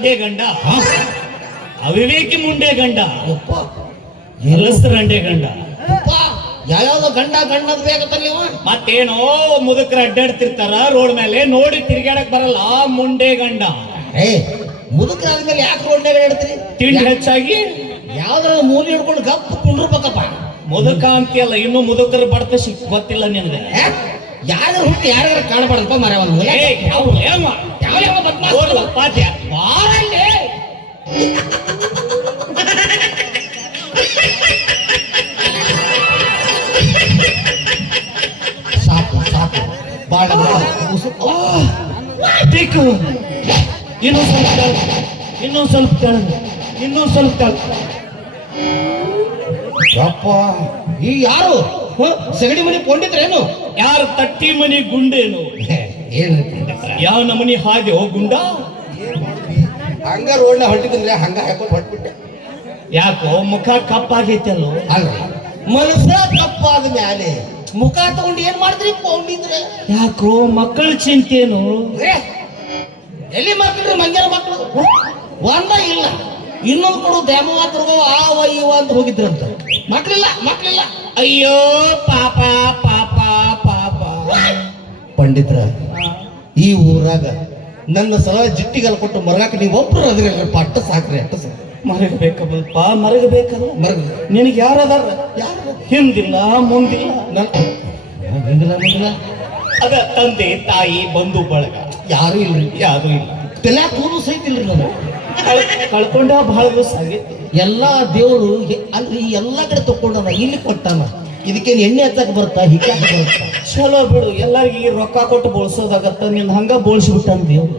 ರಂಡೆ ಗಂಡ, ಅವಿವೇಕಿ ಮುಂಡೆ ಗಂಡ, ಯಪ್ಪ ಎಲಸ ರಂಡೆ ಗಂಡ. ಯಪ್ಪ ಯಾವ್ಯಾವ್ದು ಗಂಡ ಗಂಡದ್ ಬೇಕತ್ತಲ್ಲ ಮತ್ತೇನೋ ಮುದುಕರು ಅಡ್ಡಾಡ್ತಿರ್ತಾರ ರೋಡ್ ಮೇಲೆ, ನೋಡಿ ತಿರ್ಗಾಡಕ್ ಬರಲ್ಲ ಮುಂಡೆ ಗಂಡ. ಏ ಮುದುಕರಾದ್ಮೇಲೆ ಯಾಕೆ ರೋಡ್ನಾಗ ಹೇಳ್ತೀರಿ? ತಿಂಡಿ ಹೆಚ್ಚಾಗಿ ಯಾವ್ದ್ರ ಮೂಲಿ ಹಿಡ್ಕೊಂಡು ಗಪ್ ಕುಂಡ್ರಬೇಕಪ್ಪ. ಮುದುಕ ಅಂತೀಯಲ್ಲ, ಇನ್ನು ಮುದುಕರು ಬಡ್ತ ಗೊತ್ತಿಲ್ಲ ನಿನಗೆ. ಯಾರು ಹುಟ್ಟಿ ಯಾರ್ಯಾರು ಕಾಣಬಾರ್ದಪ್ಪ ಮರ ಒಂದು ಪಾದ್ಯ ಸಾಕು ಸಾಕು ಬಾಳ ಬೇಕು. ಇನ್ನೊಂದ್ ಸ್ವಲ್ಪ ಕೆಳಗೆ, ಇನ್ನೊಂದ್ ಸ್ವಲ್ಪ ಕೆಳಗೆ, ಇನ್ನೊಂದ್ ಸ್ವಲ್ಪ ಕೆಳಗೆ. ಯಪ್ಪ ಈ ಯಾರು ಸಗಡಿ ಮನಿ ಕೊಂಡಿದ್ರೇನು? ಯಾರು ತಟ್ಟಿ ಮನಿ ಗುಂಡೇನು? ಏನು ಯಾವ ನಮನಿ ಹಾಗೆ ಓ ಗುಂಡ? ಹಂಗ ರೋಡ್ನ ಹೊಟ್ಟಿದ್ರೆ ಹಂಗ ಹಾಕೊಂಡು ಹೊಟ್ಬಿಟ್ಟೆ. ಯಾಕೋ ಮುಖ ಕಪ್ಪಾಗೈತಲ್ಲೋ? ಅಲ್ಲ ಮನಸ್ಸ ಕಪ್ಪಾದ ಮ್ಯಾಲೆ ಮುಖ ತಗೊಂಡು ಏನ್ ಮಾಡಿದ್ರಿ ಕೊಂಡಿದ್ರೆ? ಯಾಕೋ ಮಕ್ಕಳ ಚಿಂತೇನು? ಎಲ್ಲಿ ಮಕ್ಕಳ್ರಿ ಮಂಗ್ಯಾರ ಮಕ್ಕಳು ಒಂದ ಇಲ್ಲ, ಇನ್ನೊಂದು ಕೊಡು ದ್ಯಾಮವಾತರ್ಗೋ ಆವ ಇವ ಅಂತ ಹೋಗಿದ್ರಂತ. ಮಕ್ಳಿಲ್ಲ ಮಕ್ಳಿಲ್ಲ. ಅಯ್ಯೋ ಪಾಪ ಪಾಪ ಪಾಪ. ಪಂಡಿತ್ರ ಈ ಊರಾಗ ನನ್ನ ಸಲ ಜಿಟ್ಟಿಗಲ್ ಕೊಟ್ಟು ಮರಗಾಕ ನೀವೊಬ್ರು ಅದ್ರಪ್ಪ. ಅಟ್ಟ ಸಾಕ್ರಿ ಅಟ್ಟ ಸಾಕ್ರಿ. ಮರಗಬೇಕಲ್ಪ, ಮರಗಬೇಕಲ್ಲ. ಮರಗ ನಿನಗೆ ಯಾರದಾರ? ಯಾರು ಹಿಂದಿಲ್ಲ ಮುಂದಿಲ್ಲ. ಹಿಂದಿಲ್ಲ ಮುಂದಿಲ್ಲ ಅದ ತಂದೆ ತಾಯಿ ಬಂಧು ಬಳಗ ಯಾರು ಇಲ್ರಿ. ಯಾರು ಇಲ್ಲ. ತಲೆ ಕೂರು ಸಹಿತ ಇಲ್ರಿ. ನಾನು ಕಳ್ಕೊಂಡ ಬಹಳ ದಿವಸ ಆಗೈತಿ. ಎಲ್ಲಾ ದೇವರು ಅಲ್ರಿ ಎಲ್ಲಾ ಕಡೆ ತಕೊಂಡವ, ಇಲ್ಲಿ ಕೊಟ್ಟಾನ. ಇದಕ್ಕೇನು ಎಣ್ಣೆ ಹಚ್ಚಕ್ ಬರ್ತಾ ಹಿಕ್ಕಾಕ ಬರ್ತಾ? ಚಲೋ ಬಿಡು, ಎಲ್ಲರಿಗೂ ರೊಕ್ಕ ಕೊಟ್ಟು ಬೋಳ್ಸೋದಾಗತ್ತ. ನಿನ್ ಹಂಗ ಬೋಳ್ಸಿಬಿಟ್ಟಾನ ದೇವ್ರು.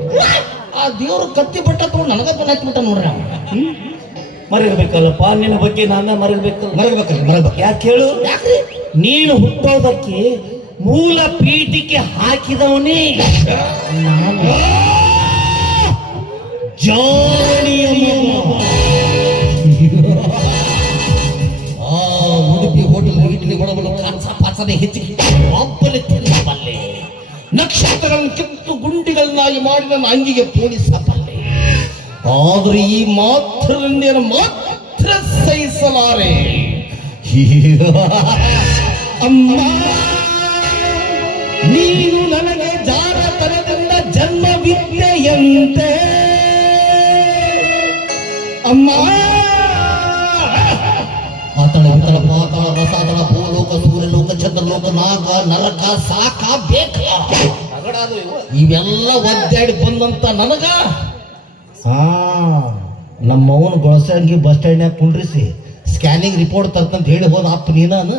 ಆ ದೇವ್ರು ಕತ್ತಿ ಬಟ್ಟ ತಗೊಂಡು ನನಗ ಹಾಕಿಬಿಟ್ಟ ನೋಡ್ರಿ ಅವ. ಮರಗಬೇಕಲ್ಲಪ್ಪ, ನಿನ್ನ ಬಗ್ಗೆ ನಾನ ಮರಗಬೇಕಲ್ಲ. ಮರಗಬೇಕಲ್ರಿ ಮರಗಬೇಕು. ಯಾಕೆ ಹೇಳು? ಯಾಕ್ರಿ? ನೀನು ಹುಟ್ಟೋದಕ್ಕೆ ಮೂಲ ಪೀಠಿಕೆ ಹಾಕಿದವನೇ ನಾನು. ಜಾಣಿಯ ಉಡುಪಿ ಹೋಟೆಲ್ ಇಡ್ಲಿ ಒಳಗಲು ಪಾಚನೆ ಹೆಚ್ಚಿಗೆ ಒಬ್ಬನೇ ತಿನ್ನಬಲ್ಲೆ. ನಕ್ಷತ್ರಗಳನ್ನು ಕಿತ್ತು ಗುಂಡಿಗಳನ್ನಾಗಿ ಮಾಡಿ ನನ್ನ ಅಂಗಿಗೆ ಪೋಣಿಸಬಲ್ಲೆ. ಆದ್ರೆ ಈ ಮಾತ್ರನ್ನೇನು ಮಾತ್ರ ಸಹಿಸಲಾರೆ. ಅಮ್ಮ ನೀನು ನನಗೆ ಜಾರತನದಿಂದ ಜನ್ಮವಿದ್ಯೆಯಂತೆ. ಅಮ್ಮ ಆತಳ ವಿತಳ ಪಾತಾಳ ರಸಾತಳ ಭೂಲೋಕ ಸೂರ್ಯಲೋಕ ಚಂದ್ರಲೋಕ ನಾಗ ನರಕ ಸಾಕ ಬೇಕ ಇವೆಲ್ಲ ಒದ್ದಾಡಿ ಬಂದಂತ ನನಗ ನಮ್ಮವನು ಬಳಸಂಗಿ ಬಸ್ ಸ್ಟ್ಯಾಂಡ್ನಾಗ ಕುಂಡ್ರಿಸಿ ಸ್ಕ್ಯಾನಿಂಗ್ ರಿಪೋರ್ಟ್ ತರ್ತಂತ ಹೇಳಿ ಹೋದ ಅಪ್ಪ ನೀನಾನು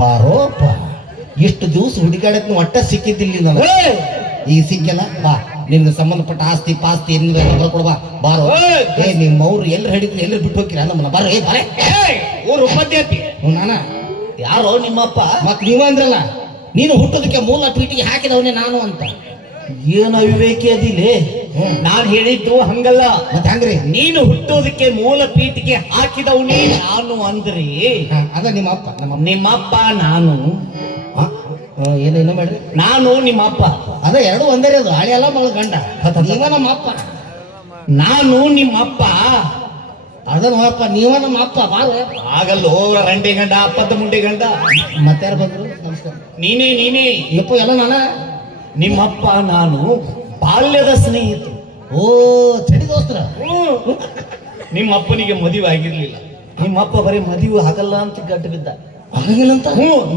ಬಾರೋಪ್ಪ. ಇಷ್ಟು ದಿವಸ ಹುಡುಗಾಡಕ್ ನೀವು ಒಟ್ಟ ಸಿಕ್ಕಿದ್ದಿಲ್ಲ ನನಗೆ. ಈಗ ಸಿಕ್ಕಲ್ಲ ಬಾ, ನಿಮ್ಗೆ ಸಂಬಂಧಪಟ್ಟ ಆಸ್ತಿ ಪಾಸ್ತಿ ಏನಿಲ್ಲ ಕೊಡ್ಬಾ ಬಾರೋ. ನಿಮ್ಮ ಅವ್ರು ಎಲ್ರು ಹಿಡಿದ್ರು ಎಲ್ರು ಬಿಟ್ಟು ಹೋಗ್ತೀರ ನಮ್ಮನ್ನ ಬಾರೋ. ಬಾರೆ ಊರು ಉಪಾಧ್ಯಾತಿ ನಾನ ಯಾರೋ ನಿಮ್ಮಪ್ಪ. ಮತ್ ನೀವ ಅಂದ್ರಲ್ಲ ನೀನು ಹುಟ್ಟೋದಕ್ಕೆ ಮೂಲ ಪೀಠಿಗೆ ಹಾಕಿದವನೇ ನಾನು ಅಂತ. ಏನು ಅವಿವೇಕಿ ಅದಿಲೆ? ನಾನ್ ಹೇಳಿದ್ದು ಹಂಗಲ್ಲ. ಮತ್ತೆ ಹಂಗ್ರಿ ನೀನು ಹುಟ್ಟೋದಕ್ಕೆ ಮೂಲ ಪೀಠಿಗೆ ಹಾಕಿದವನೇ ನಾನು ಅಂದ್ರಿ. ಅದ ನಿಮ್ಮಪ್ಪ ನಿಮ್ಮಪ್ಪ ನಾನು ಏನೇನೋ ಮಾಡ್ರಿ. ನಾನು ನಿಮ್ಮಪ್ಪ ಅದ ಎರಡು ಒಂದೇ ಅದು ಹಳೆ ಎಲ್ಲ ಮಗಳ ಗಂಡ. ನೀವ ನಮ್ಮಪ್ಪ ನಾನು ನಿಮ್ಮಪ್ಪ. ಅದ ನೋಡಪ್ಪ ನೀವ ನಮ್ಮ ಅಪ್ಪ ಬಾರು. ಆಗಲ್ಲೋ ರಂಡೆ ಗಂಡ ಅಪ್ಪದ ಮುಂಡೆ ಗಂಡ. ಮತ್ತಾರು ಬಂದ್ರು? ನಮಸ್ಕಾರ. ನೀನೇ ಯಪ್ಪ ಎಲ್ಲ ನಾನ. ನಿಮ್ಮಪ್ಪ ನಾನು ಬಾಲ್ಯದ ಸ್ನೇಹಿತರು. ಓ ಚಡಿ ದೋಸ್ತರ. ನಿಮ್ಮಪ್ಪನಿಗೆ ಮದುವೆ ಆಗಿರ್ಲಿಲ್ಲ. ನಿಮ್ಮಪ್ಪ ಬರೀ ಮದುವೆ ಆಗಲ್ಲ ಅಂತ ಗಟ್ಟು ಬಿದ್ದ. ಆಗಂಗಿಲ್ಲಂತ?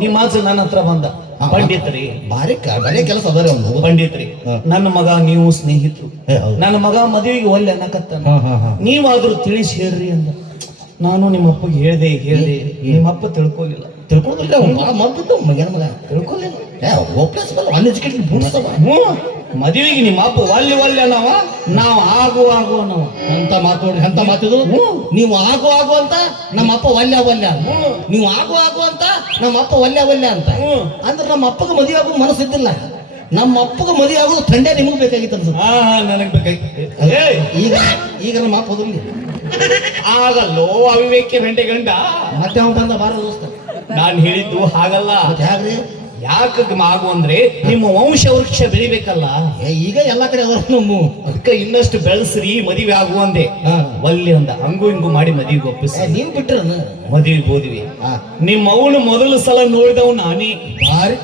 ನಿಮ್ಮ ಅಜ್ಜ ನನ್ನ ಹತ್ರ ಬಂದ. ಪಂಡಿತ್ರಿ ಭಾರಿ ಬರೇ ಕೆಲಸ ಅದಾರೆ ಒಂದು. ಪಂಡಿತ್ರಿ ನನ್ನ ಮಗ ನೀವು ಸ್ನೇಹಿತರು, ನನ್ನ ಮಗ ಮದುವೆಗೆ ಒಲ್ಲೆ ಅನ್ನಕತ್ತ, ನೀವಾದ್ರೂ ತಿಳಿಸಿ ಹೇಳ್ರಿ ಅಂದ. ನಾನು ನಿಮ್ಮಪ್ಪಗೆ ಹೇಳ್ದೆ ನಿಮ್ಮಪ್ಪ ತಿಳ್ಕೊಲಿಲ್ಲ. ತಿಳ್ಕೊಳಿಲ್ಲ ಮಗ್ಗಿದ್ದು ಮಗನ ಮಗ ತಿಳ್ಕೊಲಿಲ್ಲ. ಮದುವೆಗೆ ನಿಮ್ಮ ಅಪ್ಪ ಒಲ್ಲೆ ಅನ್ನವ, ನಾವು ಆಗು ಅನ್ನವ. ಅಂತ ಮಾತು ನೋಡ್ರಿ, ಅಂತ ಮಾತಿದ್ರು. ನೀವು ಆಗು ಅಂತ ನಮ್ಮ ಅಪ್ಪ ಒಲ್ಲೆ ನೀವು ಆಗು ಅಂತ ನಮ್ಮ ಅಪ್ಪ ಒಲ್ಲೆ ಅಂತ ಅಂದ್ರೆ ನಮ್ಮ ಅಪ್ಪಗೆ ಮದುವೆ ಆಗೋ ಮನಸ್ಸಿದ್ದಿಲ್ಲ. ನಮ್ಮ ಅಪ್ಪಗೆ ಮದುವೆ ಆಗೋದು ತಂಡೆ ನಿಮಗೆ ಬೇಕಾಗಿತ್ತು ಅನ್ಸುತ್ತೆ. ನನಗೆ ಬೇಕಾಗಿತ್ತು. ಈಗ ನಮ್ಮ ಅಪ್ಪ ಹೋದ್ರಿ ಆಗಲ್ಲೋ ಅವಿವೇಕಿ ರಂಡೆ ಗಂಡ. ಮತ್ತೆ ಅವ್ನು ಬಂದ ಬಾರ ದೋಸ್ತ. ನಾನು ಹೇಳಿದ್ದು ಹಾಗಲ್ಲ. ಹೇಗ್ರಿ ಯಾಕೆ ಆಗು ಅಂದ್ರೆ ನಿಮ್ಮ ವಂಶ ವೃಕ್ಷ ಬೆಳಿಬೇಕಲ್ಲ. ಈಗ ಎಲ್ಲಾ ಕಡೆ ಅದಾವ ನಮ್ಮ. ಅದಕ್ಕೆ ಇನ್ನಷ್ಟು ಬೆಳೆಸ್ರಿ ಮದುವೆ ಆಗುವ ಅಂದೆ. ಒಲ್ಲೆ ಅಂದ. ಹಂಗು ಹಿಂಗು ಮಾಡಿ ಮದುವೆಗೆ ಒಪ್ಪಿಸಿ ನೀವ್ ಬಿಟ್ರ ಮದುವೆಗೆ ಹೋದ್ವಿ. ನಿಮ್ಮ ಅವನು ಮೊದಲ ಸಲ ನೋಡಿದವ್ ನಾನೇ. ಬಾರಿ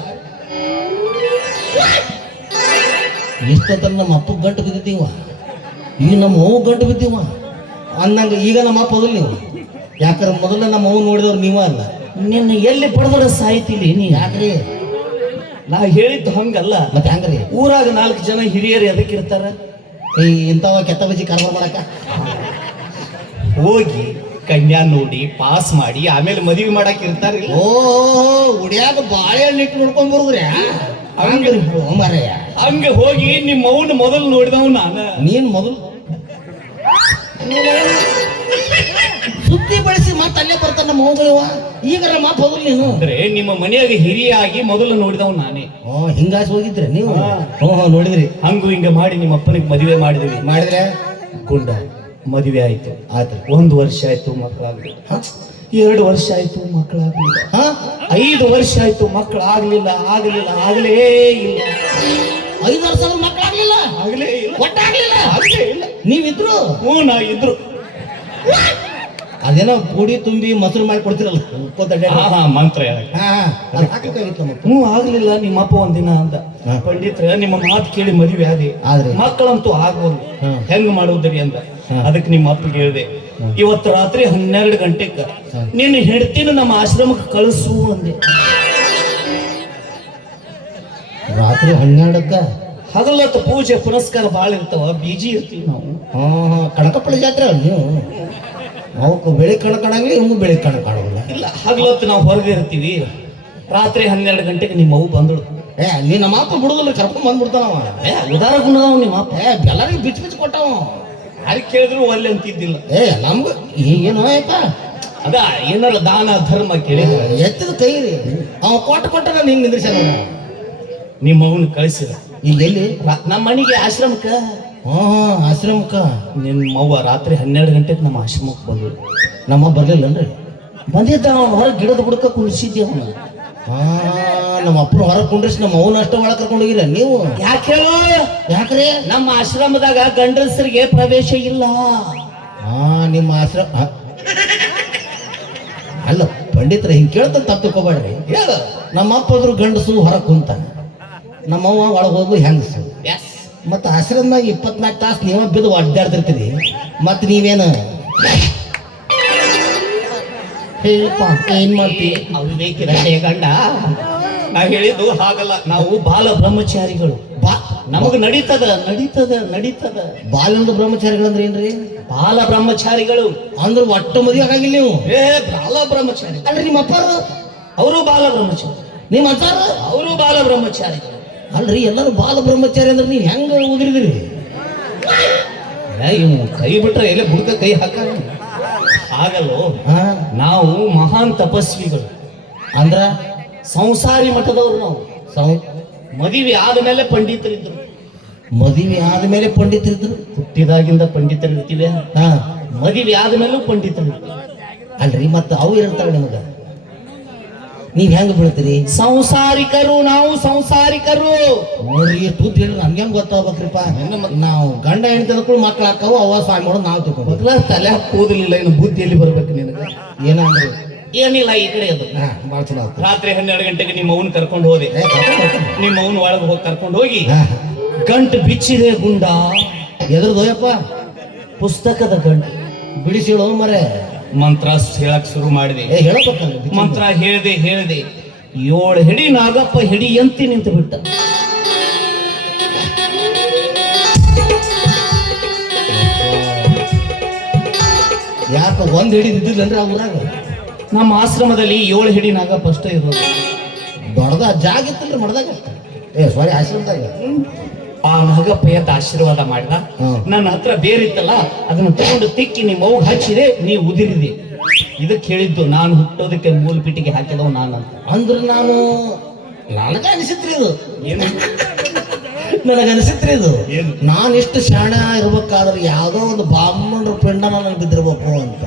ಎಷ್ಟೊತ್ತ ನಮ್ಮ ಅಪ್ಪ ಗಂಟು ಬಿದ್ದಿದ್ದೀವ, ಈಗ ನಮ್ಮ ಅವ್ವ ಗಂಟು ಬಿದ್ದೀವ ಅಂದಂಗ. ಈಗ ನಮ್ಮ ಅಪ್ಪ ಹೋದಲ್ ನೀವು, ಯಾಕಂದ್ರೆ ಮೊದಲ ನಮ್ಮ ಅವ್ವ ನೋಡಿದವ್ರು ನೀವ ಅಲ್ಲ. ನಿನ್ನ ಎಲ್ಲಿ ಪಡೆದೋಡ ಸಾಯ್ತಿಲಿ ನೀ. ಯಾಕ್ರಿ? ನಾ ಹೇಳಿದ್ದು ಹಂಗಲ್ಲ. ಮತ್ತೆ ಹಂಗ್ರಿ? ಊರಾಗ 4 ಜನ ಹಿರಿಯರು ಎದಕ್ಕಿರ್ತಾರ? ಈ ಇಂಥವ ಕೆತ್ತ ಬಜ್ಜಿ ಕಾರ್ಬಾರ್ ಮಾಡಕ ಹೋಗಿ ಕನ್ಯಾ ನೋಡಿ ಪಾಸ್ ಮಾಡಿ ಆಮೇಲೆ ಮದುವೆ ಮಾಡಕ್ ಇರ್ತಾರ. ಓ ಉಡಿಯಾಗ ಬಾಳೆಹಣ್ಣು ಇಟ್ಟು ನೋಡ್ಕೊಂಡ್ ಬರುದ್ರಿ ಹಂಗ್ರಿ ಮಾರಯ್ಯ. ಹಂಗ ಹೋಗಿ ನಿಮ್ಮ ಅವನು ಮೊದಲು ನೋಡಿದವ್ ನಾನು. ನೀನ್ ಮೊದಲು ಸುದ್ದಿ ಬಳಸಿ ಮತ್ತೆ ಅಲ್ಲೇ ಬರ್ತಾನ ನಮ್ಮ ಮಗವ. ಈಗ ನಮ್ಮ ಅಪ್ಪ ಹೋಗಲ್ ನೀನು ಅಂದ್ರೆ ನಿಮ್ಮ ಮನೆಯಾಗ ಹಿರಿಯಾಗಿ ಮೊದಲು ನೋಡಿದವ್ ನಾನೇ. ಹಿಂಗಾಸಿ ಹೋಗಿದ್ರಿ ನೀವು? ನೋಡಿದ್ರಿ. ಹಂಗು ಹಿಂಗ ಮಾಡಿ ನಿಮ್ಮ ಅಪ್ಪನಿಗೆ ಮದುವೆ ಮಾಡಿದ್ವಿ. ಮಾಡಿದ್ರೆ ಗುಂಡ ಮದುವೆ ಆಯ್ತು. ಆಯ್ತು. 1 ವರ್ಷ ಆಯ್ತು ಮಕ್ಕಳಾಗ್ಲಿ. 2 ವರ್ಷ ಆಯ್ತು ಮಕ್ಕಳಾಗ್ಲಿಲ್ಲ. 5 ವರ್ಷ ಆಯ್ತು ಮಕ್ಕಳಾಗ್ಲಿಲ್ಲ. ಆಗ್ಲೇ ಇಲ್ಲ. 5 ವರ್ಷ ಮಕ್ಕಳಾಗ್ಲಿಲ್ಲ. ಆಗ್ಲೇ ಇಲ್ಲ. ಒಟ್ಟಾಗ್ಲಿಲ್ಲ. ಆಗ್ಲೇ ಇಲ್ಲ. ನೀವಿದ್ರು? ನಾ ಇದ್ರು. ಅದೇನೋ ಪುಡಿ ತುಂಬಿ ಮೊಸರು ಮಾಡಿ ಕೊಡ್ತಿರಲ್ಲ ಮಂತ್ರ. ಆಗ್ಲಿಲ್ಲ. ನಿಮ್ಮ ಅಪ್ಪ ಒಂದಿನ ಅಂದ, ಪಂಡಿತ್ರ ನಿಮ್ಮ ಮಾತು ಕೇಳಿ ಮದುವೆ ಆದ್ರೆ ಮಕ್ಕಳಂತೂ ಆಗೋದು, ಹೆಂಗ್ ಮಾಡೋದ್ರಿ ಅಂದ. ಅದಕ್ಕೆ ನಿಮ್ಮ ಅಪ್ಪಗೆ ಹೇಳಿದೆ, ಇವತ್ತು ರಾತ್ರಿ 12 ಗಂಟೆಗೆ ನಿನ್ನ ಹೆಂಡತಿನ ನಮ್ಮ ಆಶ್ರಮಕ್ಕೆ ಕಳಿಸು ಅಂದೆ. ರಾತ್ರಿ 12ಕ್ಕ? ಹಗಲತ್ತು ಪೂಜೆ ಪುನಸ್ಕಾರ ಬಾಳ ಇರ್ತಾವ, ಬೀಜಿ ಇರ್ತೀವಿ ನಾವು. ಕಣಕಪ್ಪಳಿ ಜಾತ್ರೆ ನೀವು. ಅವಕ್ಕೆ ಬೆಳಿ ಕಣಕಾಣಂಗಿಲ್ಲ, ಇವ್ನು ಬೆಳಿ ಕಣಕಾಣಂಗಿಲ್ಲ. ಇಲ್ಲ, ಹಗಲತ್ತು ನಾವು ಹೊರಗೆ ಇರ್ತೀವಿ. ರಾತ್ರಿ 12 ಗಂಟೆಗೆ ನಿಮ್ಮ ಅವು ಬಂದಳು. ನೀ ನಮ್ಮ ಅಪ್ಪ ಬಿಡುದಿಲ್ಲ, ಕರ್ಕೊಂಡ್ ಬಂದ್ಬಿಡ್ತಾನವ. ಉದಾರ ಗುಣದವ ನಿಮ್ಮ ಅಪ್ಪ. ಎಲ್ಲರಿಗೂ ಬಿಚ್ಚ ಬಿಚ್ಚ ಕೊಟ್ಟವ. ಯಾರಿಗೆ ಕೇಳಿದ್ರು ಒಲ್ಲೆ ಅಂತಿದ್ದಿಲ್ಲ. ನಮ್ಗ ಏನು ಅಯ್ಯಪ್ಪ ಅದ ಏನಾರ ದಾನ ಧರ್ಮ ಕೇಳಿದ್ರೆ ಎತ್ತದ ಕೈ ರೀ. ಅವ ಕೊಟ್ಟ ನಾನು ಹಿಂಗ್ ನಿಂದ್ರಿಸ ನೋಡ. ನಿಮ್ಮ ಅವನು ಕಳಿಸಿದ. ಈಗ ಎಲ್ಲಿ? ನಮ್ಮ ಮನೆಗೆ ಆಶ್ರಮಕ್ಕ. ಆಶ್ರಮಕ್ಕ ನಿಮ್ಮ ಅವ್ವ ರಾತ್ರಿ 12 ಗಂಟೆಗೆ ನಮ್ಮ ಆಶ್ರಮಕ್ಕೆ ಬಂದ್ರು. ನಮ್ಮ ಬರ್ಲಿಲ್ಲನ್ರಿ? ಬಂದಿದ್ದ. ಅವನು ಹೊರಗೆ ಗಿಡದ ಬುಡಕ ಕುಣಿಸಿದ್ದೆ ಅವನು. ನಮ್ಮ ಅಪ್ಪನ ಹೊರಗೆ ಕುಂಡ್ರಿಸಿ ನಮ್ಮ ಅವನ ಅಷ್ಟ ಒಳಗೆ ಕರ್ಕೊಂಡು ಹೋಗಿರ ನೀವು? ಯಾಕೆ ಹೇಳು? ಯಾಕ್ರಿ? ನಮ್ಮ ಆಶ್ರಮದಾಗ ಗಂಡಸರಿಗೆ ಪ್ರವೇಶ ಇಲ್ಲ. ನಿಮ್ಮ ಆಶ್ರಮ ಅಲ್ಲ ಪಂಡಿತರ ಹಿಂಗ್ ಕೇಳ್ತ ತಪ್ಪಿಕೋಬೇಡ್ರಿ. ಹೇಳ. ನಮ್ಮ ಅಪ್ಪ ಅದ್ರು ಗಂಡಸು ಹೊರಗೆ ಕುಂತ, ನಮ್ಮವ್ವ ಒಳಗೆ ಹೋಗು ಹೆಂಗಸು. ಮತ್ತೆ ಆಶ್ರಮದಾಗ 24 ತಾಸು ನೀವ ಬಿದ್ದು ಅಡ್ಡಾಡ್ತಿರ್ತೀರಿ. ಮತ್ ನೀವೇನು ಹೇಳಪ್ಪ ಏನ್ ಮಾಡ್ತೀವಿ? ಅವಿವೇಕಿರ ಗಂಡ. ನಾ ಹೇಳಿದ್ದು ಹಾಗಲ್ಲ. ನಾವು ಬಾಲ ಬ್ರಹ್ಮಚಾರಿಗಳು. ನಮಗ ನಡೀತದ. ಬಾಲಂದು ಬ್ರಹ್ಮಚಾರಿಗಳಂದ್ರೆ ಏನ್ರಿ? ಬಾಲ ಬ್ರಹ್ಮಚಾರಿಗಳು ಅಂದ್ರೆ ಒಟ್ಟು ಮದುವೆ ಆಗಿಲ್ಲ ನೀವು? ಬಾಲ ಬ್ರಹ್ಮಚಾರಿ ಅಲ್ರಿ ನಿಮ್ಮ ಅಪ್ಪಾರು? ಅವರು ಬಾಲ ಬ್ರಹ್ಮಚಾರಿ. ನಿಮ್ಮ ಅಜ್ಜಾರು? ಅವರು ಬಾಲ ಬ್ರಹ್ಮಚಾರಿಗಳು. ಅಲ್ರಿ ಎಲ್ಲರೂ ಬಾಲ ಬ್ರಹ್ಮಚಾರಿ ಅಂದ್ರೆ ನೀವು ಹೆಂಗ ಉದುರಿದ್ರಿ? ಕೈ ಬಿಟ್ರೆ ಎಲ್ಲ ಬುಡಕ ಕೈ ಹಾಕ ಆಗಲ್ಲೋ. ನಾವು ಮಹಾನ್ ತಪಸ್ವಿಗಳು. ಅಂದ್ರ ಸಂಸಾರಿ ಮಠದವ್ರು ನಾವು. ಮದುವೆ ಆದ್ಮೇಲೆ ಪಂಡಿತರಿದ್ರು. ಮದುವೆ ಆದ್ಮೇಲೆ ಪಂಡಿತರಿದ್ರು? ಹುಟ್ಟಿದಾಗಿಂದ ಪಂಡಿತರಿರ್ತೀವಿ. ಮದುವೆ ಆದ್ಮೇಲೂ ಪಂಡಿತರಿರ್ತೀವಿ. ಅಲ್ರಿ ಮತ್ತೆ ಅವು ಇರ್ತಾವೆ ನಿಮಗ, ನೀವ್ ಹೆಂಗ್ ಬೀಳ್ತೀರಿ? ಸಂಸಾರಿಕರು ನಾವು, ಸಂಸಾರಿಕರು. ನೋಡ್ರಿ ತೂತ್ ಹೇಳ್ರಿ ನಮ್ಗೆ ಹೆಂಗ್ ಗೊತ್ತಾಗ್ಬೇಕ್ರಿಪ್ಪ? ನಾವು ಗಂಡ ಹೆಂಡತಿ ಅಂದ್ಕೊಂಡು ಮಕ್ಳು ಹಾಕಾವು, ಅವ್ವ ಸ್ವಾಮಿ ಮಾಡೋದು ನಾವು ತಗೊಂಡು ತಲೆ ಕೂದಲಿಲ್ಲ. ಇನ್ನು ಬುದ್ಧಿಯಲ್ಲಿ ಬರ್ಬೇಕು ನಿನಗ. ಏನಂದ್ರೆ ಏನಿಲ್ಲ, ಈ ಕಡೆ ಅದು ಬಾಳ ಚಲೋ. ರಾತ್ರಿ 12 ಗಂಟೆಗೆ ನಿಮ್ಮ ಅವನ್ ಕರ್ಕೊಂಡು ಹೋದೆ. ನಿಮ್ಮ ಅವನ್ ಒಳಗೆ ಹೋಗಿ ಕರ್ಕೊಂಡು ಹೋಗಿ ಗಂಟು ಬಿಚ್ಚಿದೆ ಗುಂಡ. ಎದ್ರದೋಯಪ್ಪ? ಪುಸ್ತಕದ ಗಂಟು ಬಿಡಿಸಿ ಹೇಳೋ ಮರೆ. ಮಂತ್ರ ಹೇಳಕ್ ಶುರು ಮಾಡಿದೆ. ಮಂತ್ರ ಹೇಳ್ದೆ 7 ಹಿಡಿ ನಾಗಪ್ಪ ಹಿಡಿ ಎಂತಿ ನಿಂತು ಬಿಟ್ಟ. ಯಾಕ ಒಂದ್ ಹಿಡಿದಿದ್ದಿಲ್ಲನ್ರಿ ಆ ಊರಾಗ? ನಮ್ಮ ಆಶ್ರಮದಲ್ಲಿ 7 ಹಿಡಿ ನಾಗಪ್ಪ ಅಷ್ಟೇ ಇರೋದು. ದೊಡ್ಡದ ಜಾಗ ಇತ್ತಲ್ರಿ ಮಡ್ದಾಗ? ಸಾರಿ ಆಶ್ರಮದಾಗ. ಆ ನಾಗಪ್ಪ ಎದ್ದ ಆಶೀರ್ವಾದ ಮಾಡಿದ. ನನ್ನ ಹತ್ರ ಬೇರಿತ್ತಲ್ಲ ಅದನ್ನ ತಗೊಂಡು ತಿಕ್ಕಿ ನಿಮ್ಮ ಮೌಗ್ ಹಚ್ಚಿದೆ, ನೀವು ಉದಿರಿದೆ. ಇದಕ್ಕೆ ಹೇಳಿದ್ದು ನಾನು ಹುಟ್ಟೋದಕ್ಕೆ ಮೂಲ ಪೀಟಿಗೆ ಹಾಕಿದವ್ ನಾನು. ಅಂದ್ರೆ ನನಗ ಅನಿಸಿತ್ರಿ ಇದು. ಏನು? ನನಗನ್ಸಿತ್ರಿ ಇದು. ನಾನು ಇಷ್ಟು ಶಾಣ ಇರ್ಬೇಕಾದ್ರೆ ಯಾವ್ದೋ ಒಂದು ಬ್ರಾಹ್ಮಣರ ಪಿಂಡ ನನಗೆ ಬಿದ್ದಿರ್ಬೇಕು ಅಂತ.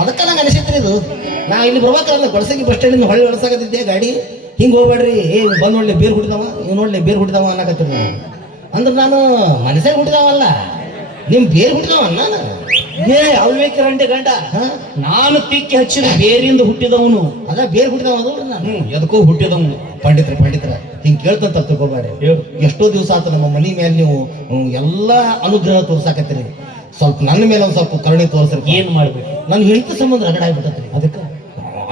ಅದಕ್ಕೆ ನಂಗೆ ಅನಿಸಿತ್ರಿ ಇದು. ನಾ ಇಲ್ಲಿ ಬರ್ಬೇಕಾದ್ರೆ ಬಡಸಗಿ ಬಸ್ ಸ್ಟ್ಯಾಂಡಿಂದ ಹೊಳ್ಳಿ ಹೊಡ್ಸಾಕತ್ತಿದ್ದೆ ಗಾಡಿ. ಹಿಂಗೆ ಹೋಗ್ಬೇಡ್ರಿ ಏ ಬಂದ್ ನೋಡ್ಲಿ ಬೇರ್ ಹುಟ್ಟಿದವ ಇವ್ ನೋಡ್ಲಿ ಬೇರ್ ಹುಟ್ಟಿದವ ಅನ್ನಕತ್ತೀರಿ ನೀವು ಅಂದ್ರೆ ನಾನು ಮನಸ್ಸಾಗ ಹುಟ್ಟಿದವಲ್ಲ ನಿಮ್ ಬೇರ್ ಹುಟ್ಟಿದವ ನಾನು ಏ ಅವಿವೇಕರಂಡೆ ಗಂಡ ಹಾ ನಾನು ತಿಕ್ಕಿ ಹಚ್ಚಿದ ಬೇರಿಂದ ಹುಟ್ಟಿದವನು. ಅದ ಬೇರ್ ಹುಟ್ಟಿದವ ಅದಲ್ರಿ ನಾನು ಎದಕ್ಕೋ ಹುಟ್ಟಿದವನು. ಪಂಡಿತರ ಹಿಂಗ್ ಕೇಳ್ತಂತ ತಿಳ್ಕೊಬೇಡ್ರಿ ಹೇಳು. ಎಷ್ಟೋ ದಿವಸ ಆತ ನಮ್ಮ ಮನಿ ಮೇಲೆ ನೀವು ಎಲ್ಲಾ ಅನುಗ್ರಹ ತೋರ್ಸಾಕತ್ತೀರಿ ಸ್ವಲ್ಪ ನನ್ನ ಮೇಲೆ ಒಂದ್ ಸ್ವಲ್ಪ ಕರುಣೆ ತೋರಿಸ್ರಿ. ಏನ್ ಮಾಡ್ಬೇಕು? ನನ್ನ ಹೆಂಡತಿ ಸಂಬಂಧ ರಗಡ ಆಗ್ಬಿಟ್ಟತ್ರಿ ಅದಕ್ಕ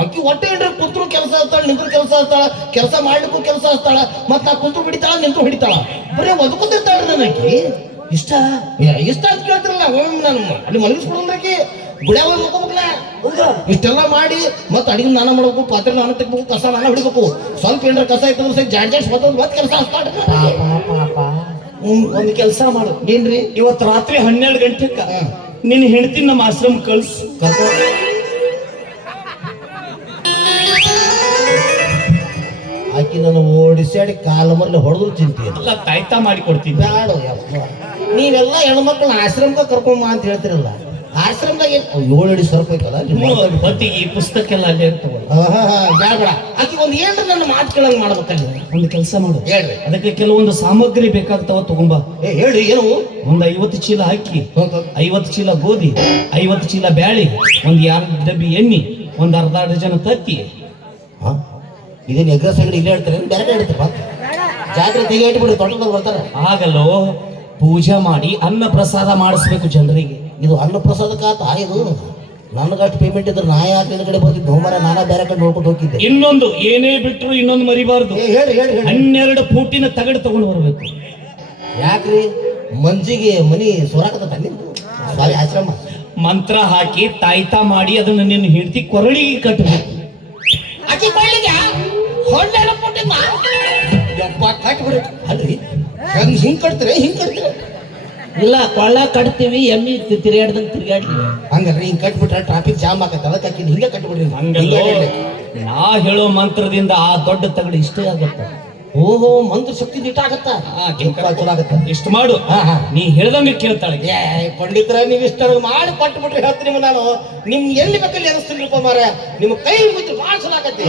ಅಕ್ಕಿ ಹೊಟ್ಟೆ ಏನ್ರಿ ಕುಂತ್ರು ಕೆಲಸ ಹಚ್ತಾಳ ನಿಂತ್ರು ಕೆಲಸ ಹಚ್ತಾಳ ಕೆಲಸ ಮಾಡ್ಲಿಕ್ಕೂ ಕೆಲಸ ಹಚ್ತಾಳ ಮತ್ ನಾ ಕುಂತ್ರು ಹಿಡಿತಾಳ ನಿಂತ್ರು ಹಿಡಿತಾಳ ಬರೀ ಒದ್ಕೊತಿರ್ತಾಳ್ರಿ ನನ್ನ ಅಕ್ಕಿ ಇಷ್ಟ ಇಷ್ಟ ಅಂತ ಕೇಳ್ತಿರಲ್ಲ ಒಮ್ಮೆ ನಾನು ಅಲ್ಲಿ ಮಲಗಿಸ್ಕೊಡ್ರಿ ಗುಡ್ಯಾಗ ಹೋಗಿ ಮಕ್ಕೋಬೇಕಲ್ಲ ಇಷ್ಟೆಲ್ಲ ಮಾಡಿ ಮತ್ತೆ ಅಡಿಗೆ ನಾನ ಮಾಡ್ಬೇಕು ಪಾತ್ರೆ ನಾನು ತೆಗ್ಬೇಕು ಕಸ ನಾನು ಹಿಡಿಬೇಕು ಸ್ವಲ್ಪ ಏನಾರ ಕಸ ಇತ್ತು ಜಾಡ್ಜಾಡ್ಸ್ ಮತ್ತೆ ಕೆಲಸ ಹಚ್ತಾಳ್ರಿ ಒಂದು ಕೆಲಸ ಮಾಡು. ಏನ್ರಿ ಇವತ್ತು ರಾತ್ರಿ 12 ಗಂಟೆಕ್ಕ ನಿನ್ನ ಹೆಂಡತಿ ನಮ್ಮ ಆಶ್ರಮ ಕಳ್ಸು. ಕರ್ಕೊ ಆಕಿ ನಾನು ಓಡಿಸಾಡಿ ಕಾಲ ಮರ್ಲಿ ಹೊಡೆದ್ರು ಚಿಂತೆ ಇಲ್ಲ. ಎಲ್ಲ ತಾಯ್ತಾ ಮಾಡಿ ಕೊಡ್ತೀನಿ. ಬ್ಯಾಡ ಯಪ್ಪ ನೀವೆಲ್ಲ ಹೆಣ್ಮಕ್ಳನ್ನ ಆಶ್ರಮದಾಗ ಕರ್ಕೊಂಬ ಅಂತ ಹೇಳ್ತಿರಲ್ಲ ಆಶ್ರಮದಾಗ 7 ಅಡಿ ಸರ್ಪ ಐತಲ್ಲ ಹೊತ್ತಿಗೆ ಈ ಪುಸ್ತಕ ಎಲ್ಲ ಅಲ್ಲೇ ಇರ್ತವಲ್ಲ. ಬ್ಯಾಡ ಆಕಿ ಒಂದ್ ಏನ್ರ ನನ್ನ ಮಾತು ಕೇಳಂಗ್ ಮಾಡ್ಬೇಕಲ್ಲ ಒಂದು ಕೆಲಸ ಮಾಡು. ಹೇಳ್ರಿ ಅದಕ್ಕೆ ಕೆಲವೊಂದು ಸಾಮಗ್ರಿ ಬೇಕಾಗ್ತಾವ ತಗೊಂಬ. ಹೇಳ್ರಿ ಏನು ಒಂದು 50 ಚೀಲ ಅಕ್ಕಿ, 50 ಚೀಲ ಗೋಧಿ, 50 ಚೀಲ ಬ್ಯಾಳಿ, ಒಂದು 2 ಡಬ್ಬಿ ಎಣ್ಣೆ, ಒಂದು ಅರ್ಧ ಡಜನ್ ತತ್ತಿ. ಇದೇನು ಎಗ್ರೆಸ್ ಅಂಗಡಿ ಇಲ್ಲೇ ಹೇಳ್ತಾರೆ ಬೇರೆ ಕಡೆ ಹೇಳ್ತಾರೆ ಜಾತ್ರೆ ತೆಗೆ ಇಟ್ಬಿಡ್ರಿ ತೋಟದಲ್ಲಿ ಬರ್ತಾರೆ ಆಗಲೋ ಪೂಜೆ ಮಾಡಿ ಅನ್ನ ಪ್ರಸಾದ ಮಾಡಿಸ್ಬೇಕು ಜನರಿಗೆ. ಇದು ಅನ್ನ ಪ್ರಸಾದಕ್ಕಾತ ಇದು ನನಗಷ್ಟು ಪೇಮೆಂಟ್ ಇದ್ರೆ ನಾ ಯಾಕೆ ನಿನ್ನ ಕಡೆ ಬರ್ತಿದ್ದು ಹೋಮರ ನಾನಾ ಬೇರೆ ಕಡೆ ನೋಡ್ಕೊಂಡು ಹೋಗಿದ್ದೆ. ಇನ್ನೊಂದು ಏನೇ ಬಿಟ್ರು ಇನ್ನೊಂದು ಮರಿಬಾರ್ದು. ಹೇಳಿ ಹೇಳಿ ಹೇಳಿ 12 ಫೂಟಿನ ತಗಡು ತಗೊಂಡು ಬರ್ಬೇಕು. ಯಾಕ್ರಿ ಮಂಜಿಗೆ ಮನಿ ಸೊರಾಕದ ತಂದಿದ್ದು ಸಾರಿ ಆಶ್ರಮ ಮಂತ್ರ ಹಾಕಿ ತಾಯ್ತಾ ಮಾಡಿ ಅದನ್ನ ನಿನ್ನ ಹೆಂಡತಿ ಕೊರಳಿಗೆ ಕಟ್ಟಬೇಕು. ಆಕಿ ಕೊಳ್ಳಿಗೆ ಹೊಳ್ಳೆಲ್ಲ ಕೊಟ್ಟಿದ್ದ ಯಪ್ಪ ಕಟ್ಬಿಡ್ರಿ ಅಲ್ರಿ ಹಿಂಗ್ ಕಟ್ತೀರ ಹಿಂಗ್ ಕಟ್ತೀರ ಇಲ್ಲ ಕೊಳ್ಳ ಕಟ್ತೀವಿ ಎಮ್ಮಿ ತಿರುಗಾಡ್ದಂಗೆ ತಿರುಗಾಡ್ಲಿ. ಹಂಗಲ್ರಿ ಹಿಂಗ್ ಕಟ್ಬಿಟ್ರೆ ಟ್ರಾಫಿಕ್ ಜಾಮ್ ಆಗತ್ತೆ ಅದಕ್ಕೆ ಆಕಿ ಹಿಂಗೆ ಕಟ್ಬಿಡ್ರಿ ಹಂಗಲ್ಲೋ ನಾ ಹೇಳೋ ಮಂತ್ರದಿಂದ ಆ ದೊಡ್ಡ ತಗಡು ಇಷ್ಟೇ ಆಗತ್ತ. ಓಹೋ ಮಂತ್ರ ಶಕ್ತಿ ದಿಟ ಆಗತ್ತ ಚಲೋ ಆಗತ್ತ ಇಷ್ಟು ಮಾಡು. ನೀ ಹೇಳ್ದಂಗೆ ಕೇಳ್ತಾಳೆ. ಪಂಡಿತರ ನೀವ್ ಇಷ್ಟ ಮಾಡಿ ಕೊಟ್ಟು ಬಿಟ್ರೆ ಹೇಳ್ತೀನಿ ನಾನು ನಿಮ್ ಎಲ್ಲಿ ಬೇಕಲ್ಲಿ ಅನಿಸ್ತೀನಿಪ್ಪ ಮಾರ ನಿಮ್ ಕೈ ಮುಚ್ಚಿ ಭಾಳ ಚಲೋ ಆಗತ್ತೆ.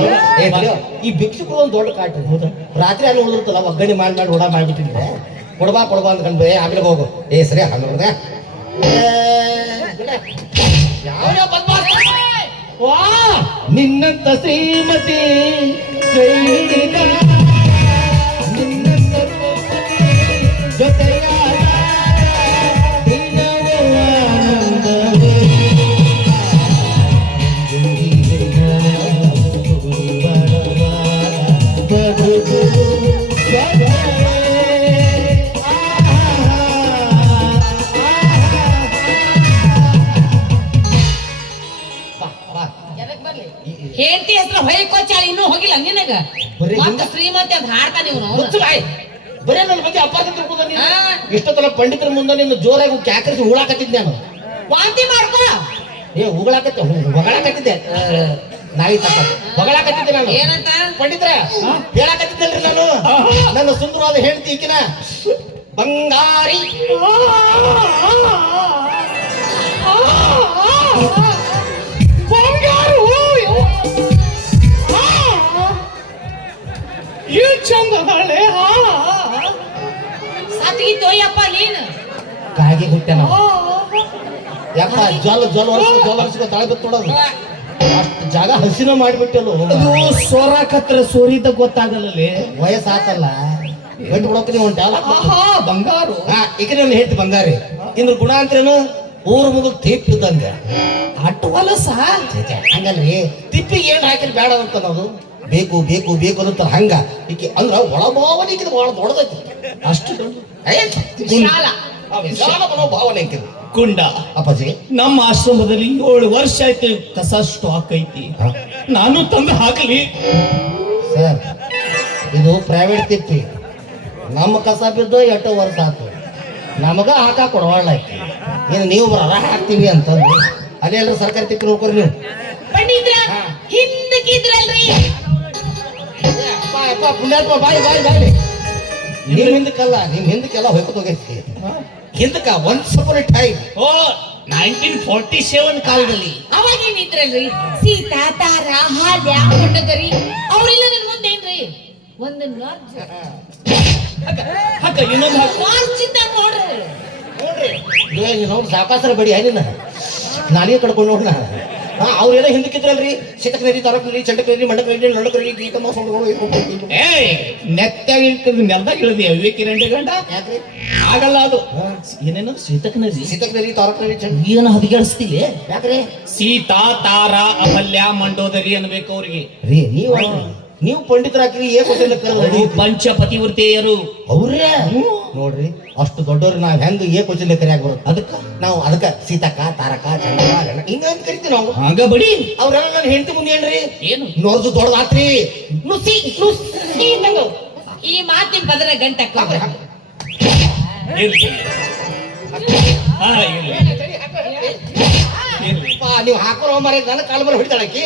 ಈ ಭಿಕ್ಷುಕರು ಒಂದು ದೊಡ್ಡ ಕಾಟ ಹೌದಾ ರಾತ್ರಿ ಅಲ್ಲಿ ಉಳಿದಿರ್ತಲ್ಲ ಒಗ್ಗರಣೆ ಮಾಡಿ ಓಡಾ ಮಾಡ್ಬಿಟ್ಟಿದ್ರೆ ಕೊಡ್ಬಾ ಅಂದ್ಕೊಂಡ್ಬೇ ಆಮೇಲೆ ಹೋಗು ಸರಿ ಹಂಗ ನಿನ್ನಂತ ಶ್ರೀಮತಿ ಹೆಂಡತಿ ಹೆಸರು ಹೊಯ್ಕೋಚಾಳ ಇನ್ನೂ ಹೋಗಿಲ್ಲ ನಿನಗ ಮತ್ತೆ ಶ್ರೀಮಂತ ಅಂತ ಹಾಡ್ತಾ ನೀವು ಬರೇ ನನ್ನ ಬಗ್ಗೆ ಅಪಾರ್ಥ ತಿಳ್ಕೊಂಡ ಇಷ್ಟೊತ್ತಲ್ಲ ಪಂಡಿತರ ಮುಂದೆ ನಿನ್ನ ಜೋರಾಗಿ ಕ್ಯಾಕರಿಸಿ ಉಳಾಕತ್ತಿದ್ದೆ ನಾನು ವಾಂತಿ ಮಾಡ್ಕೋ ಹೊಗಳಾಕತ್ತಿದ್ದೆ ನಾಯಿ ತಪ್ಪ ಹೊಗಳಾಕತ್ತಿದ್ದೆ ನಾನು ಏನಂತ ಪಂಡಿತರ ಹೇಳಾಕತ್ತಿದ್ದಲ್ರಿ ನಾನು ನನ್ನ ಸುಂದರವಾದ ಹೆಂಡತಿ ಈಕಿನ ಬಂಗಾರಿ ಚಂದ ಸತ್ಗಿತ್ತು ಯಪ್ಪ ನೀನು ಕಾಗೆ ಹುಟ್ಟೆ ನಾವು ಯಪ್ಪ ಜೊಲ್ ವರ್ಷ ತಾಳೆ ಬತ್ತೋಡೋದು ಅಷ್ಟು ಜಾಗ ಹಸಿನ ಮಾಡಿಬಿಟ್ಟಲು ಅದು ಸೋರಾಕತ್ರ ಸೋರಿದ ಗೊತ್ತಾಗಲ್ಲೇ ವಯಸ್ಸಾತಲ್ಲ ಗಂಟು ಬಿಡೋಕೆ ನೀವು ಉಂಟಲ್ಲ ಬಂಗಾರು ಈಗ ನಾನು ಹೇಳ್ತಿ ಬಂಗಾರಿ ಇನ್ನು ಗುಣ ಅಂತೇನು ಊರು ಮುಗಿದು ತಿಪ್ಪಿ ಇದ್ದಂಗೆ ಅಟ್ಟು ಹೊಲಸ ಹಂಗಲ್ರಿ ತಿಪ್ಪಿಗೆ ಏನ್ ಹಾಕಿರಿ ಬೇಡ ಅಂತ ನಾವು ಬೇಕು ಬೇಕು ಬೇಕು ಅಂತ ಹಂಗ ಈಕೆ ಅಂದ್ರ ಒಳಭಾವನೆ ಈಕಿದ ಬಹಳ ದೊಡ್ಡದೈತಿ ಅಷ್ಟು ವಿಶಾಲ ಮನೋಭಾವನೆ ಐತಿ ಕುಂಡ ಅಪ್ಪಾಜಿ ನಮ್ಮ ಆಶ್ರಮದಲ್ಲಿ 7 ವರ್ಷ ಆಯ್ತು ಕಸ ಸ್ಟಾಕ್ ಐತಿ. ನಾನು ತಂದು ಹಾಕಲಿ ಸರ್ ಇದು ಪ್ರೈವೇಟ್ ತಿಪ್ಪಿ ನಮ್ಮ ಕಸ ಬಿದ್ದು 8 ವರ್ಷ ಆಯ್ತು ನಮಗ ಹಾಕ ಕೊಡವಾಳ ಏನು ನೀವು ಬರ ಹಾಕ್ತೀವಿ ಅಂತಂದು ಅದೇ ಅಲ್ರಿ ಸರ್ಕಾರಿ ತಿಪ್ಪಿ ನೋಡ್ಕೊರಿ ನೀವು ಪಂಡಿತ್ರ ಹಿಂದಕ್ಕಿದ್ರಲ್ರಿ ಪುಣ್ಯಾತ್ಮ ಬಾಯಿ ಬಾಯಿ ಬಾಯಿ ನಿಮ್ ಹಿಂದಕ್ಕಲ್ಲ ನಿಮ್ ಹಿಂದಕ್ಕೆಲ್ಲ ಹೋಗ್ಕೊತ ಹೋಗೈತಿ ಹಿಂದಕ್ಕ ಒನ್ಸ್ ಅಪಾನ್ ಎ ಟೈಮ್ 1947 ಕಾಲದಲ್ಲಿ ಅವಾಗ ಏನಿದ್ರಲ್ರಿ ಸೀತಾ ತಾರ ಹಾಲ್ಯ ಹೊಂಡದರಿ ಅವ್ರೆಲ್ಲ ನಿನ್ ಮುಂದೇನ್ರಿ ಒಂದು ನಾರ್ಜ್ ಹಾಕ ಇನ್ನೊಂದು ಹಾಕು ನಾರ್ಜ್ ಇದ್ದಂಗ್ ನೋಡ್ರಿ ನೋಡ್ರಿ ನೋಡಿ ಸಾಕಾಸರ ಬಡಿ ಏನಿಲ್ಲ ನಾಲಿಗೆ ಕಡ್ಕೊಂಡು ನೋಡ್ನ ಅವ್ರೇನೋ ಹಿಂದಕ್ಕಿದ್ರಲ್ರಿ ಸಿತಕ್ ನದಿ ತರಕ್ ನದಿ ಚಂಡಕ್ ನದಿ ಮಂಡಕ್ ನದಿ ನಡಕ್ ನದಿ ಗೀತಮ್ಮ ಸೊಂಡ್ಗಳು ಏಯ್ ನೆತ್ತಾಗ ಇಳ್ತದ ನೆಲ್ದಾಗ ಇಳಿದಿ ಅವಿವೇಕಿ ರಂಡೆ ಗಂಡ ಯಾಕ್ರಿ ಆಗಲ್ಲ ಅದು ಏನೇನು ಸೀತಕ್ ನದಿ ಸಿತಕ್ ನದಿ ತರಕ್ ನದಿ ಚಂಡ ಏನು ಹದಿಗೆಡಿಸ್ತಿಲ್ಲ ಯಾಕ್ರಿ ಸೀತಾ ತಾರ ಅಹಲ್ಯ ಮಂಡೋದರಿ ಅನ್ಬೇಕು ಅವ್ರಿಗೆ ರೀ ನೀವು ಪಂಡಿತರಾಕ್ರಿ ಏ ಕ್ವಶನ್ ಅವರು ಪಂಚಪತಿವೃತೆಯರು ಅವ್ರೇ ನೋಡ್ರಿ ಅಷ್ಟು ದೊಡ್ಡವ್ರು ನಾವ್ ಹೆಂಗ್ ಏ ಕ್ವಶನ್ ಕರಿಯಾಕ ಬರುತ್ತೆ ಅದಕ್ಕ ಸೀತಕ್ಕ ತಾರಕ ಚಂಡಕ ಹಿಂಗ ಅಂತ ಕರಿತೀವಿ ನಾವು ಹಂಗ ಬಡಿ ಅವ್ರೆಲ್ಲ ನನ್ನ ಹೆಂಡತಿ ಮುಂದೆ ಏನ್ರಿ ಏನು ನೋಡ್ದು ದೊಡ್ಡದಾತ್ರಿ ನುಸಿ ನುಸಿ ನಂಗ ಈ ಮಾತಿನ ಬದಲ ಗಂಟೆ ಹಾಕ್ರಿ. ಇರ್ಲಿ ಹಾ ಇರ್ಲಿ ಇರ್ಲಿ ನೀವು ಹಾಕೋರ ಮಾರಿ ನನ್ನ ಕಾಲ ಮೇಲೆ ಹೊಡಿತಾಳಕಿ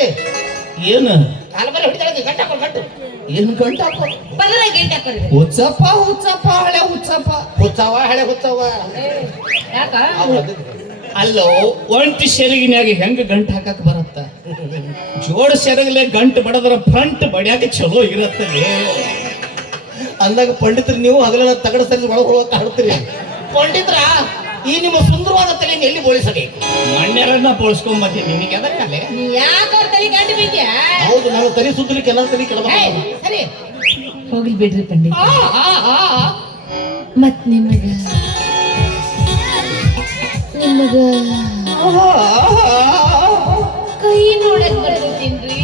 ಏನು ಕಾಲ ಮೇಲೆ ಹೊಡಿತಾಳಕಿ ಗಂಟು ಹಾಕೋ ಗಂಟು ಏನು ಗಂಟ ಹಾಕೋ ಬದಲ ಗಂಟೆ ಹಾಕೋರಿ ಹುಚ್ಚಪ್ಪ ಹುಚ್ಚಪ್ಪ ಹಳೆ ಹುಚ್ಚಪ್ಪ ಹುಚ್ಚವ ಹಳೆ ಹುಚ್ಚವ ಯಾಕ ಅಲ್ಲೋ ಒಂಟಿ ಸೆರಗಿನ್ಯಾಗ ಹೆಂಗ ಗಂಟ ಹಾಕಕ್ ಬರತ್ತ ಜೋಡ ಸೆರಗಲೆ ಗಂಟು ಬಡದ್ರ ಫ್ರಂಟ್ ಬಡಿಯಾಕ ಚಲೋ ಇರತ್ತಲ್ಲಿ ಅಂದಾಗ ಪಂಡಿತರು ನೀವು ಹಗಲೆಲ್ಲ ತಗಡ ಸರಿ ಒಳಗೆ ಹೋಗಕ್ಕೆ ಆಡ್ತೀರಿ ಪಂಡಿತರ ಈ ನಿಮ್ಮ ಸುಂದರವಾದ ತಲೆಯನ್ನು ಎಲ್ಲಿ ಬೋಳಿಸಬೇಕು ಮಣ್ಯರನ್ನ ಬೋಳ್ಸ್ಕೊಂಡ್ ಬಂದಿ ನಿನಗೆ ಅದಕ್ಕಲ್ಲೇ ನೀ ಯಾಕ ಅವ್ರ ತಲೆ ಗಂಟೆ ಬೇಕ್ಯಾ ಹೌದು ನಾನು ತಲೆ ಸುತ್ತಲಿಕ್ಕೆ ಎಲ್ಲ ತಲೆ ಕೆಳಗೆ ಸರಿ ಹೋಗ್ಲಿ ಬಿಡ್ರಿ ಪಂಡಿತ ಮತ್ ನಿಮಗ ಕೈ ನೋಡಕ್ ಬರ್ತೇನ್ರಿ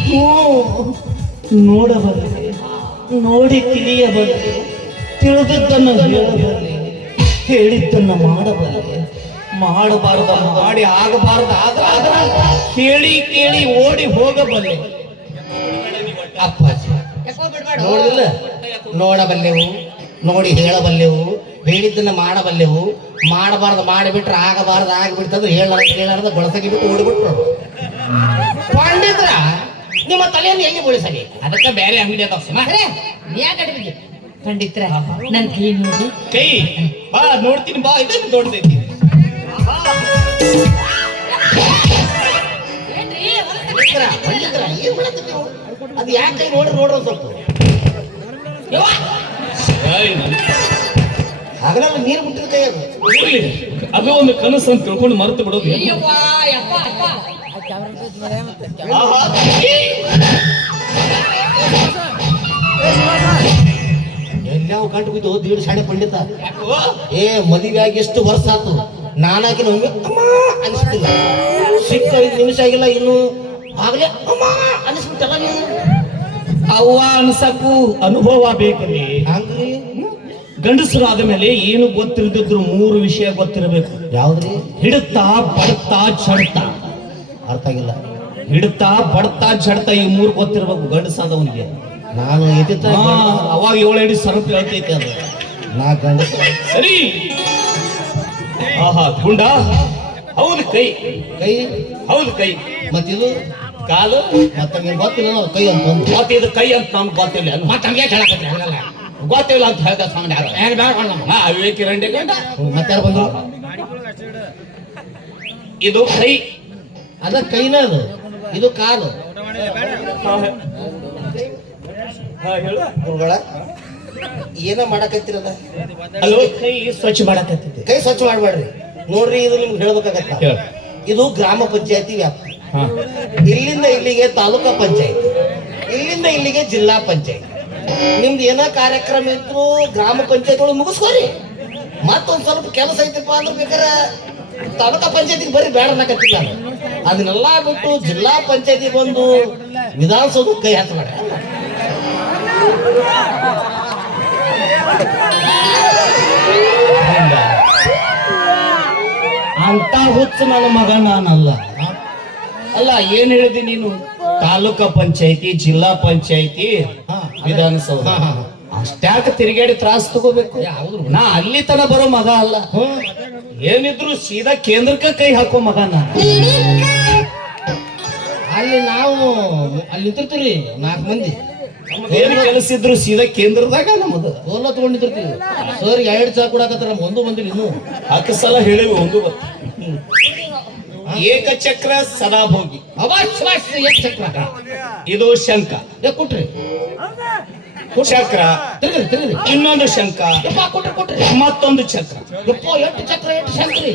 ನೋಡಬಲ್ಲೆ ನೋಡಿ ತಿಳಿಯಬಲ್ಲೆ ತಿಳಿದದ್ದನ್ನು ಹೇಳಬಲ್ಲೆ ಹೇಳಿದ್ದನ್ನ ಮಾಡಬಲ್ಲೆ ಮಾಡಬಾರ್ದ ಮಾಡಿ ಆಗಬಾರ್ದ ಆದ್ರ ಕೇಳಿ ಕೇಳಿ ಓಡಿ ಹೋಗಬಲ್ಲೆ ಅಪ್ಪಾಜಿ ನೋಡಿಲ್ಲ ನೋಡಬಲ್ಲೆವು ನೋಡಿ ಹೇಳಬಲ್ಲೆವು ಹೇಳಿದ್ದನ್ನ ಮಾಡಬಲ್ಲೆವು ಮಾಡಬಾರ್ದು ಮಾಡಿಬಿಟ್ರೆ ಆಗಬಾರ್ದು ಆಗಿಬಿಡ್ತಂದ್ರೆ ಹೇಳಾರ್ದ ಬಳಸಗಿ ಬಿಟ್ಟು ಓಡಿಬಿಟ್ರು ಪಂಡಿತರ ನಿಮ್ಮ ತಲೆಯನ್ನು ಎಲ್ಲಿ ಬೋಳಿಸಲಿ ಅದಕ್ಕೆ ಬೇರೆ ಅಂಗಡಿ ಅದಾವ ಸುಮ ಯಾಕೆ ಪಂಡಿತ್ರ ನನ್ ಕೈ ನೋಡಿ ಕೈ ಬಾ ನೋಡ್ತೀನಿ ಬಾ ಇದನ್ನು ದೊಡ್ಡದೈತಿ ಏನ್ರಿ ಪಂಡಿತರ ಏನ್ ಮಾಡತ್ತೀರಿ ನೀವು? ಅದು ಯಾಕೆ ಕೈ ನೋಡ್ರಿ ಸ್ವಲ್ಪ ಆಗಲ್ಲ ನೀರು ಮುಟ್ಟಿದ ಕೈ ಅದು ಇರ್ಲಿ, ಅದು ಒಂದು ಕನಸು ಅಂತ ತಿಳ್ಕೊಂಡು ಮರೆತು ಬಿಡೋದು ಅಯ್ಯವ್ವ, ಯಪ್ಪ, ಅಪ್ಪ. ಆಹಾ. ಎಲ್ಲಾವ್ ಗಂಟು ಬಿದ್ದು ದೀಡ್ ಶಾಣೆ ಪಂಡಿತ ಯಾಕೋ? ಏ ಮದುವೆ ಆಗಿ ಎಷ್ಟು ವರ್ಷ ಆತು ನಾನಾಕಿ ನಮ್ಗೆ ಅಮ್ಮ ಅನಿಸ್ತಿಲ್ಲ ಸಿಕ್ಕ 5 ನಿಮಿಷ ಆಗಿಲ್ಲ ಇನ್ನು ಆಗ್ಲೇ ಅಮ್ಮ ಅನಿಸ್ಬಿಟ್ಟಲ್ಲ ನೀವು ಅವ್ವ ಅನ್ಸಕ್ಕೂ ಅನುಭವ ಬೇಕಲ್ಲಿ ಹಂಗ್ರಿ ಗಂಡಸರು ಆದ ಮೇಲೆ ಏನು ಗೊತ್ತಿರದಿದ್ರು 3 ವಿಷಯ ಗೊತ್ತಿರಬೇಕು. ಯಾವ್ದ್ರಿ ಹಿಡುತ್ತಾ ಬಡ್ತಾ ಜಡ್ತಾ. ಅರ್ಥ ಆಗಿಲ್ಲ ಹಿಡುತ್ತಾ ಬಡ್ತಾ ಜಡ್ತಾ ಈ 3 ಗೊತ್ತಿರ್ಬೇಕು ಗಂಡಸಾದವನಿಗೆ. ನಾನು ಎದ್ದಿತ್ತ ಅವಾಗ 7 ಅಡಿ ಸರಪು ಹೇಳ್ತೈತೆ ಅದು. ನಾ ಗಂಡಸ ಸರಿ ಆಹಾ ಗುಂಡ ಹೌದು ಕೈ ಕೈ ಹೌದು ಕೈ ಮತ್ತಿದು ಕಾಲು ಮತ್ತೆ ನಿಮ್ಗೆ ಗೊತ್ತಿಲ್ಲ ನಾವು ಕೈ ಅಂತ ಒಂದು ಮತ್ತೆ ಇದು ಕೈ ಅಂತ ನಮ್ಗೆ ಗೊತ್ತಿಲ್ಲ ಮತ್ತೆ ನಮ್ಗೆ ಹೇಳಕತ್ರಿ ಹಂಗಲ್ಲ ಗೊತ್ತಿಲ್ಲ ಅಂತ ಹೇಳ್ದ ಸಾಮಾನ್ಯ ಅವಿವೇಕಿ ರಂಡೆ ಗಂಡ ಮತ್ತೆ ಯಾರು ಬಂದ್ರು ಇದು ಕೈ ಅದ ಕೈನ ಅದು ಇದು ಕಾಲು ಗುರುಗಳ ಏನ ಮಾಡಕತ್ತಿರದ ಅಲ್ಲೋ ಕೈ ಸ್ವಚ್ಛ ಮಾಡಕತ್ತಿದ್ದೆ ಕೈ ಸ್ವಚ್ಛ ಮಾಡ್ಬೇಡ್ರಿ ನೋಡ್ರಿ ಇದು ನಿಮ್ಗೆ ಹೇಳ್ಬೇಕಾಗತ್ತ ಇದು ಗ್ರಾಮ ಪಂಚಾಯತಿ ವ್ಯಾಪ್ತಿ ಇಲ್ಲಿಂದ ಇಲ್ಲಿಗೆ ತಾಲೂಕಾ ಪಂಚಾಯತ್ ಇಲ್ಲಿಂದ ಇಲ್ಲಿಗೆ ಜಿಲ್ಲಾ ಪಂಚಾಯತ್ ನಿಮ್ದು ಏನೋ ಕಾರ್ಯಕ್ರಮ ಇದ್ರು ಗ್ರಾಮ ಪಂಚಾಯತ್ ಒಳಗೆ ಮುಗಿಸ್ಕೋರಿ ಮತ್ತೊಂದ್ ಸ್ವಲ್ಪ ಕೆಲಸ ಐತಿಪ್ಪ ಅಂದ್ರೆ ಬೇಕಾರೆ ತಾಲೂಕಾ ಪಂಚಾಯತಿಗೆ ಬರ್ರಿ ಬೇಡ ಅನ್ನಕತ್ತಿಲ್ಲ ನಾನು ಅದನ್ನೆಲ್ಲ ಬಿಟ್ಟು ಜಿಲ್ಲಾ ಪಂಚಾಯತಿ ಬಂದು ವಿಧಾನಸೌಧ ಕೈ ಹಚ್ಚಬೇಡ ಅಂತ ಹುಚ್ಚು ನನ್ನ ಮಗ ನಾನಲ್ಲ. ಅಲ್ಲ ಏನ್ ಹೇಳಿದಿ ನೀನು ತಾಲೂಕಾ ಪಂಚಾಯತಿ ಜಿಲ್ಲಾ ಪಂಚಾಯತಿ ವಿಧಾನಸೌಧ ಅಷ್ಟ್ಯಾಕ ತಿರುಗಾಡಿ ತ್ರಾಸ್ ತಗೋಬೇಕು ನಾ ಅಲ್ಲಿ ತನ ಬರೋ ಮಗ ಅಲ್ಲ ಏನಿದ್ರು ಸೀದಾ ಕೇಂದ್ರಕ್ಕೆ ಕೈ ಹಾಕೋ ಮಗ ನಾ ಅಲ್ಲಿ ನಾವು ಅಲ್ಲಿ ನಿಂತಿರ್ತೀವಿ 4 ಮಂದಿ ಏನ್ ಕೆಲಸ ಇದ್ರು ಸೀದಾ ಕೇಂದ್ರದಾಗ ನಮ್ಮದು ಸೋಲ ತಗೊಂಡಿರ್ತೀವಿ ಸರ್ 2 ಚಾ ಕೊಡಕತ್ತಾರ ಒಂದು ಬಂದಿಲ್ಲ ಇನ್ನು 10 ಸಲ ಹೇಳಿವಿ ಒಂದು ಏಕಚಕ್ರ ಸದಾ ಭೋಗಿ ಚಕ್ರ ಇದು ಶಂಕ ಕೊಟ್ರಿ ಚಕ್ರ, ತಿರುಗ್ರಿ ಇನ್ನೊಂದು ಶಂಖ, ಯಪ್ಪ ಕೊಟ್ರಿ ಮತ್ತೊಂದು ಚಕ್ರ. ಯಪ್ಪ ಎಷ್ಟು ಚಕ್ರ ಎಷ್ಟು ಶಂಕ್ರಿ.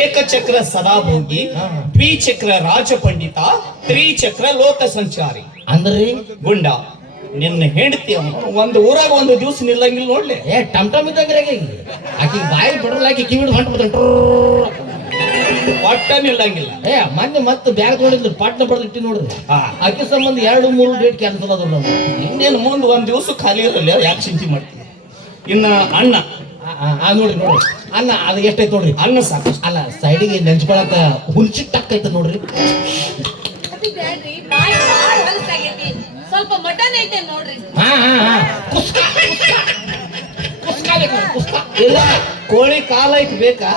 ಏಕಚಕ್ರ ಸದಾಭೋಗಿ, ದ್ವಿಚಕ್ರ ರಾಜಪಂಡಿತ, ತ್ರಿಚಕ್ರ ಲೋಕ ಸಂಚಾರಿ. ಅಂದ್ರಿ ಗುಂಡ ನಿನ್ನ ಹೆಂಡತಿ ಒಂದು ಊರಾಗ ಒಂದು ದಿವಸ ನಿಲ್ಲಂಗಿಲ್ಲ ನೋಡ್ಲಿ. ಟಮ್ ಇದ್ದಂಗ್ರಿ ಆಕಿ ಬಾಯಿ ಬಿಡ್ರಲ್ಲ ಆಕಿ ಕಿವಿಡ್ ಹೊಂಟ್ ಬಿಡ್ತಾನೆ. ಒಟ್ಟ ನಿಲ್ಲಂಗಿಲ್ಲ. ಮೊನ್ನೆ ಮತ್ತೆ ಬ್ಯಾಗ್ ನೋಡಿದ್ರಿ ಪಾಟ್ನ ಬಡ್ದಿಟ್ಟಿ ನೋಡ್ರಿ. ಆಕಿ ಸಂಬಂಧ 2-3 ಡೇಟ್ ಕ್ಯಾನ್ಸಲ್ ಅದ್ರ ನಾವು. ಇನ್ನೇನು ಮುಂದೆ ಒಂದ್ ದಿವಸ ಖಾಲಿ ಇರಲ್ಲ, ಯಾಕೆ ಚಿಂತೆ ಮಾಡ್ತೀವಿ. ಇನ್ನ ಅಣ್ಣ ನೋಡ್ರಿ ಅನ್ನ ಅದು ಎಷ್ಟೈತೆ ನೋಡ್ರಿ. ಅನ್ನ ಸಾಕು. ಅಲ್ಲ ಸೈಡಿಗೆ ನೆಂಚ್ಕೊಳಕ ಹುಲ್ಚಿ ಟಕ್ ಐತೆ ನೋಡ್ರಿ. ಸ್ವಲ್ಪ ಮಟನ್ ಐತೆ ನೋಡ್ರಿ. ಇಲ್ಲ ಕೋಳಿ ಕಾಲ ಐತಿ ಬೇಕಾ?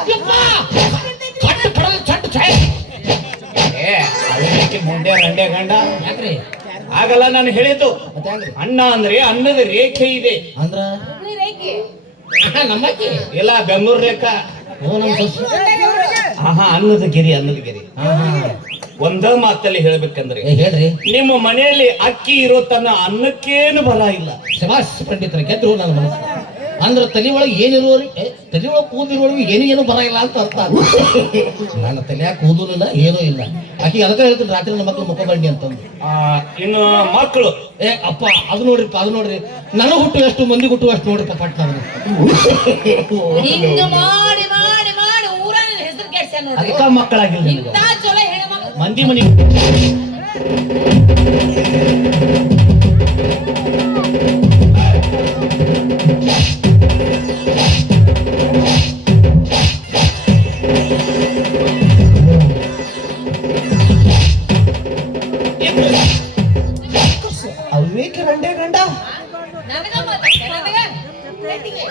ಅದಕ್ಕೆ ಮುಂದೆ ರಂಡೆ ಗಂಡ ಯಾಕ್ರಿ ಆಗಲ್ಲ. ನಾನು ಹೇಳಿದ್ದು ಮತ್ತೆ ಹೆಂಗ್ರಿ ಅಣ್ಣ ಅಂದ್ರೆ ಅನ್ನದ ರೇಖೆ ಇದೆ ಅಂದ್ರ ನಮ್ಮಕ್ಕಿ ಇಲ್ಲ ಬೆಂಗಳೂರು ರೇಖಾ. ಅನ್ನದ ಗಿರಿ ಒಂದ ಮಾತಲ್ಲಿ ಹೇಳ್ಬೇಕಂದ್ರೆ ಹೇಳ್ರಿ. ನಿಮ್ಮ ಮನೆಯಲ್ಲಿ ಅಕ್ಕಿ ಇರೋ ತನ್ನ ಅನ್ನಕ್ಕೇನು ಬರ ಇಲ್ಲ. ಶಬಾಸ್ ಪಂಡಿತರ ಗೆದ್ರು ನನ್ನ ಮನಸ್ಸು. ಅಂದ್ರ ತಲೆ ಒಳಗೆ ಏನಿರುವರಿ ತಲೆ ಒಳಗೆ ಕೂದಿರುವಳಿಗೆ ಏನು ಬರ ಇಲ್ಲ ಅಂತ ಅರ್ಥ. ನನ್ನ ತಲೆಯಾಗ ಕೂದಲಿಲ್ಲ ಏನೂ ಇಲ್ಲ. ಆಕಿ ಅದಕ್ಕೆ ಹೇಳ್ತೀನಿ ರಾತ್ರಿ ನನ್ನ ಮಕ್ಳು ಮುಖ ಬಂಡಿ ಅಂತಂದು. ಇನ್ನು ಮಕ್ಕಳು ಅಪ್ಪ ಅದು ನೋಡ್ರಿ ನನಗೆ ಹುಟ್ಟು ಎಷ್ಟು ಮಂದಿ ಹುಟ್ಟು ಅಷ್ಟು ನೋಡ್ರಿ ಪಟ್ಟ ಮಾಡಿ ಮಾಡಿ ಮಾಡಿ ಊರನ್ನ ಹೆಸರು ಕೆಡ್ಸ್ಯಾನ ನೋಡ್ರಿ. ಅದಕ್ಕ ಮಕ್ಕಳಾಗಿಲ್ಲ ಇಂಥ ಚಲೋ ಹೆಣ್ಮಕ್ಳು ಮಂದಿ ಮನಿ. ಅವೇಕೆ ರಂಡೆ ಗಂಡ ನನಗ ಮಾತಾಡ್ತಾರೆ, ನನಗ ಕೈಟಿಗೆ.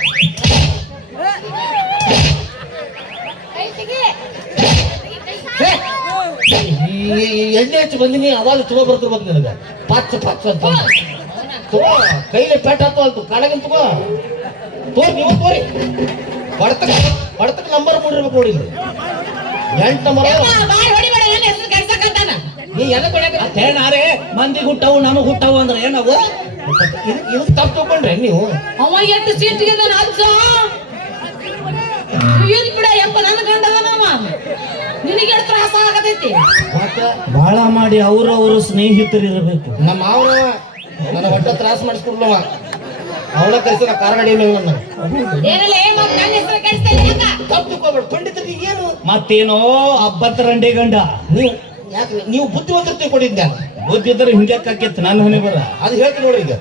ಎಣ್ಣೆ ಹಚ್ಚಿ ಬಂದಿನಿ ಅವಾಗ ಚಲೋ ಬರ್ತಿರ್ಬೇಕು ನನಗೆ. ಪಚ್ಚ ಅಂತ ತಗೋ ಕೈಲಿ ಪೆಟ್ಟ ಹತ್ತು ಅಂತ ಕಡಗಿನ ನೀವು ತೋರಿ ಬಡತಕ್ಕೆ ನಂಬರ್ ಕೊಡಿರ್ಬೇಕು ನೋಡಿ. 8 ನಂಬರ್ ನೀ ಎಲ್ಲ ನಾರೇ ಮಂದಿ ಹುಟ್ಟವು ನಮಗ್ ಹುಟ್ಟವು ಅಂದ್ರೆ ಏನವು? ಇದಕ್ಕೆ ತಪ್ಪು ತಗೊಂಡ್ರೆ ನೀವು. ಅವ ಎಷ್ಟು ಸೀಟಿಗೆ ಅಜ್ಜ ಏನ್ ಬಿಡ ಯಪ್ಪ ನನ್ನ ಗಂಡದನವ ನಿನಗೆ ತ್ರಾಸ ಆಗತೈತಿ. ಬಾಳ ಮಾಡಿ ಅವರು ಸ್ನೇಹಿತರು ಇರಬೇಕು. ನಮ್ಮ ಮಾವ ನನ್ನ ಒಟ್ಟ ತ್ರಾಸ ಮಾಡಿಸ್ಕೊಡ್ಲವ. ಅವಳ ಕಳಿಸಿದ ಕಾರಗಡಿ ಏನಲ್ಲ ನನ್ನ ಹೆಸರು ಕೆಡಿಸ್ತಾ ಯಾಕ? ತಪ್ಪು ತಗೋಬೇಡ ಪಂಡಿತರಿಗೆ ಏನು ಮತ್ತೇನೋ ಅಬ್ಬತ್ತ ರಂಡೆ ಗಂಡ. ಯಾಕೆ ನೀವು ಬುದ್ಧಿವಂತರು ತಿಳ್ಕೊಂಡಿದ್ದೆ. ಬುದ್ಧಿ ಇದ್ರೆ ಹಿಂಗ್ಯಾಕಿತ್ತು ನನ್ನ ಹೊಣೆ ಬರ. ಅದು ಹೇಳ್ತೀನಿ ನೋಡ್ರಿ. ಈಗ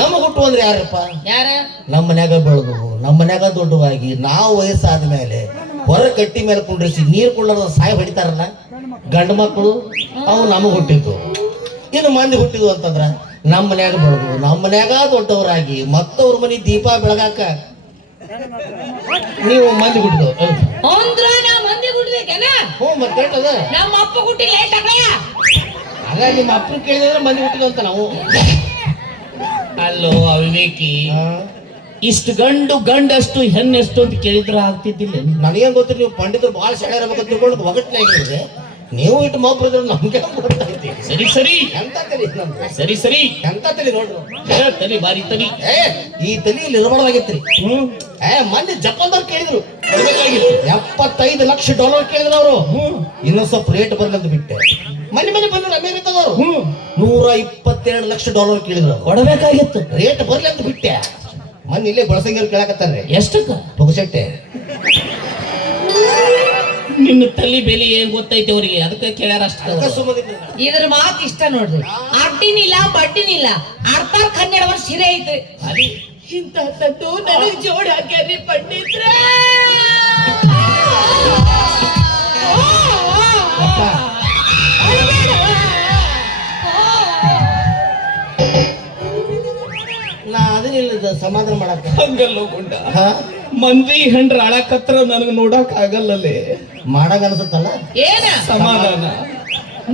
ನಮ್ಮ ಹುಟ್ಟು ಅಂದ್ರೆ ಯಾರಪ್ಪ? ಯಾರ? ನಮ್ಮ ಮನ್ಯಾಗ ಬೆಳೆದು ನಮ್ಮ ಮನ್ಯಾಗ ದೊಡ್ಡವಾಗಿ ನಾವು ವಯಸ್ಸಾದ ಮೇಲೆ ಹೊರ ಕಟ್ಟಿ ಮೇಲೆ ಕುಂಡ್ರಿಸಿ ನೀರು ಕೊಳ್ಳೋದ ಸಾಯಿ ಹೊಡಿತಾರಲ್ಲ ಗಂಡು ಮಕ್ಕಳು, ಅವು ನಮಗ್ ಹುಟ್ಟಿದ್ದು. ಇನ್ನು ಮಂದಿ ಹುಟ್ಟಿದ್ವು ಅಂತಂದ್ರ ನಮ್ಮ ಮನ್ಯಾಗ ಬೆಳೆದು ನಮ್ಮ ಮನ್ಯಾಗ ದೊಡ್ಡವರಾಗಿ ಮತ್ತವ್ರ ಮನಿ ದೀಪ ಬೆಳಗಾಕ ನೀವು ಮಂದಿ ಹುಟ್ಟಿದ್ವು. ಅಂದ್ರ ನಾ ಮಂದಿ ಹುಟ್ಟಿದೇನ? ಮತ್ತೆ ನಮ್ಮ ಅಪ್ಪ ಹುಟ್ಟಿ ಲೇಟ್ ಆಗಲ್ಲ. ಆಗ ನಿಮ್ಮ ಅಪ್ಪನ ಕೇಳಿದ್ರೆ ಮಂದಿ ಹುಟ್ಟಿದ್ವು ಅಂತ ನಾವು. ಅಲ್ಲೋ ಅವಿವೇಕಿ, ಇಷ್ಟು ಗಂಡಷ್ಟು ಹೆಣ್ಣೆಷ್ಟು ಅಂತ ಕೇಳಿದ್ರ ಆಗ್ತಿದ್ದಿಲ್ಲ. ನನಗೇನ್ ಗೊತ್ತಿರಿ ನೀವು ಪಂಡಿತರು ಭಾಳ ಶಾಲೆ ಇರ್ಬೇಕಂತ ತಿಳ್ಕೊಂಡು ಒಗಟ್ಟಿನಾಗಿದ್ರೆ ನೀವು ಇಟ್ಟು ಮಾತ್ರ ನಮ್ಗೆ ಗೊತ್ತೈತಿ. ಸರಿ ಎಂತ ತಲಿ ಸರಿ ಎಂತ ತಲಿ ನೋಡ್ರಿ. ತಲಿ ಬಾರಿ ತಲಿ. ಈ ತಲಿಯಲ್ಲಿ ಇರಬಾರ್ದಾಗಿತ್ರಿ. ಮೊನ್ನೆ ಜಪಾನ್ದವ್ರು ಕೇಳಿದ್ರು $75 ಲಕ್ಷ ಕೇಳಿದ್ರು ಅವರು. ಇನ್ನೊಂದ್ ಸ್ವಲ್ಪ ರೇಟ್ ಬರ್ಲಂತ ಬಿಟ್ಟೆ. ಮನೆ ಬಂದ್ರು ಅಮೇರಿಕಾದವರು $122 ಲಕ್ಷ ಕೇಳಿದ್ರು. ಕೊಡಬೇಕಾಗಿತ್ತು, ರೇಟ್ ಬರ್ಲಿ ಅಂತ ಬಿಟ್ಟೆ. ಮೊನ್ನೆ ಇಲ್ಲೇ ಬಳಸಂಗಿರು ಕೇಳಕತ್ತಾರ್ರಿ. ಎಷ್ಟಕ್ಕ? ಪುಗಸಟ್ಟೆ. ನಿನ್ನ ತಲಿ ಬೆಲೆ ಏನ್ ಗೊತ್ತೈತೆ ಅವ್ರಿಗೆ, ಅದಕ್ಕೆ ಕೇಳ್ಯಾರ ಅಷ್ಟ. ಇದ್ರ ಮಾತು ಇಷ್ಟ ನೋಡ್ರಿ. ಅಡ್ಡಿನಿಲ್ಲ ಬಡ್ಡಿನಿಲ್ಲ, ಅರ್ಧಾರ್ 12 ವರ್ಷ ಹಿರೇ ಐತ್ರಿ. ಇಂತ ತದ್ದು ನನಗ್ ಜೋಡ್ ಹಾಕ್ಯಾರಿ ಪಂಡಿತ್ರ. ನಾ ಅದನ್ನಿಲ್ಲ ಸಮಾಧಾನ ಮಾಡಕ್ಕ. ಹಂಗಲ್ಲೋ ಗುಂಡ, ಮಂದಿ ಹೆಂಡ್ರ ಅಳಕತ್ರ ನನಗೆ ನೋಡಕ್ ಆಗಲ್ಲೇ. ಮಾಡಾಗ ಅನ್ಸುತ್ತಲ್ಲ ಏನ ಸಮಾಧಾನ.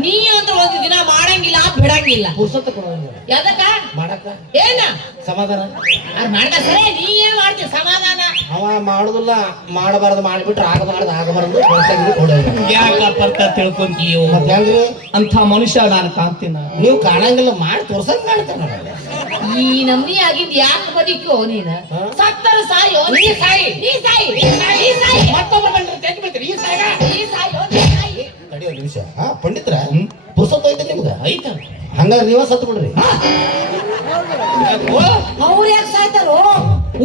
ನೀ ಅಂತ ಒಂದು ದಿನ ಮಾಡಂಗಿಲ್ಲ ಬಿಡಂಗಿಲ್ಲ. ಪುರ್ಸತ್ತ ಕೊಡೋಂಗಿಲ್ಲ ಯಾದಕ್ಕ ಮಾಡಕ್ಕ. ಏನ ಸಮಾಧಾನ ಮಾಡ್ದ ಸರಿ. ನೀ ಏನ್ ಮಾಡ್ತೀವಿ ಸಮಾಧಾನ? ಅವ ಮಾಡುದಿಲ್ಲ, ಮಾಡಬಾರ್ದು ಮಾಡಿಬಿಟ್ರೆ ಆಗಬಾರ್ದು ಯಾಕ ಬರ್ತಾ ತಿಳ್ಕೊಂತೀಯೋ? ಮತ್ತೆ ಹೆಂಗ್ರಿ ಅಂತ ಮನುಷ್ಯ ನಾನು ಕಾಣ್ತೀನ. ನೀವು ಕಾಣಂಗಿಲ್ಲ, ಮಾಡಿ ತೋರ್ಸಂಗ್ ಕಾಣ್ತಾನ. ಈ ನಮ್ನಿ ಆಗಿದ್ ಯಾಕೆ ಬದುಕೋ ನೀನ ಸತ್ತರ ಸಾಯೋ ನೀ ಸಾಯಿ ನೀ ಸಾಯಿ ನೀ ಸಾಯಿ ಮತ್ತೊಬ್ಬ ಬಂದ್ರೆ ತೆಗಿ ಬಿಡ್ತೀರಿ ಈ ಸಾಗ ನೀ ಸಾಯೋ ನೀ ಸಾಯಿ ತಡಿಯೋ ನಿಮಿಷ ಪಂಡಿತ್ರ ಪುರ್ಸೊತ್ತು ಐತೆ ನಿಮ್ಗೆ ಐತ ಹಂಗಾರೆ ನೀವ ಸತ್ತು ಬಿಡ್ರಿ ಅವ್ರು ಯಾಕೆ ಸಾಯ್ತಾರೋ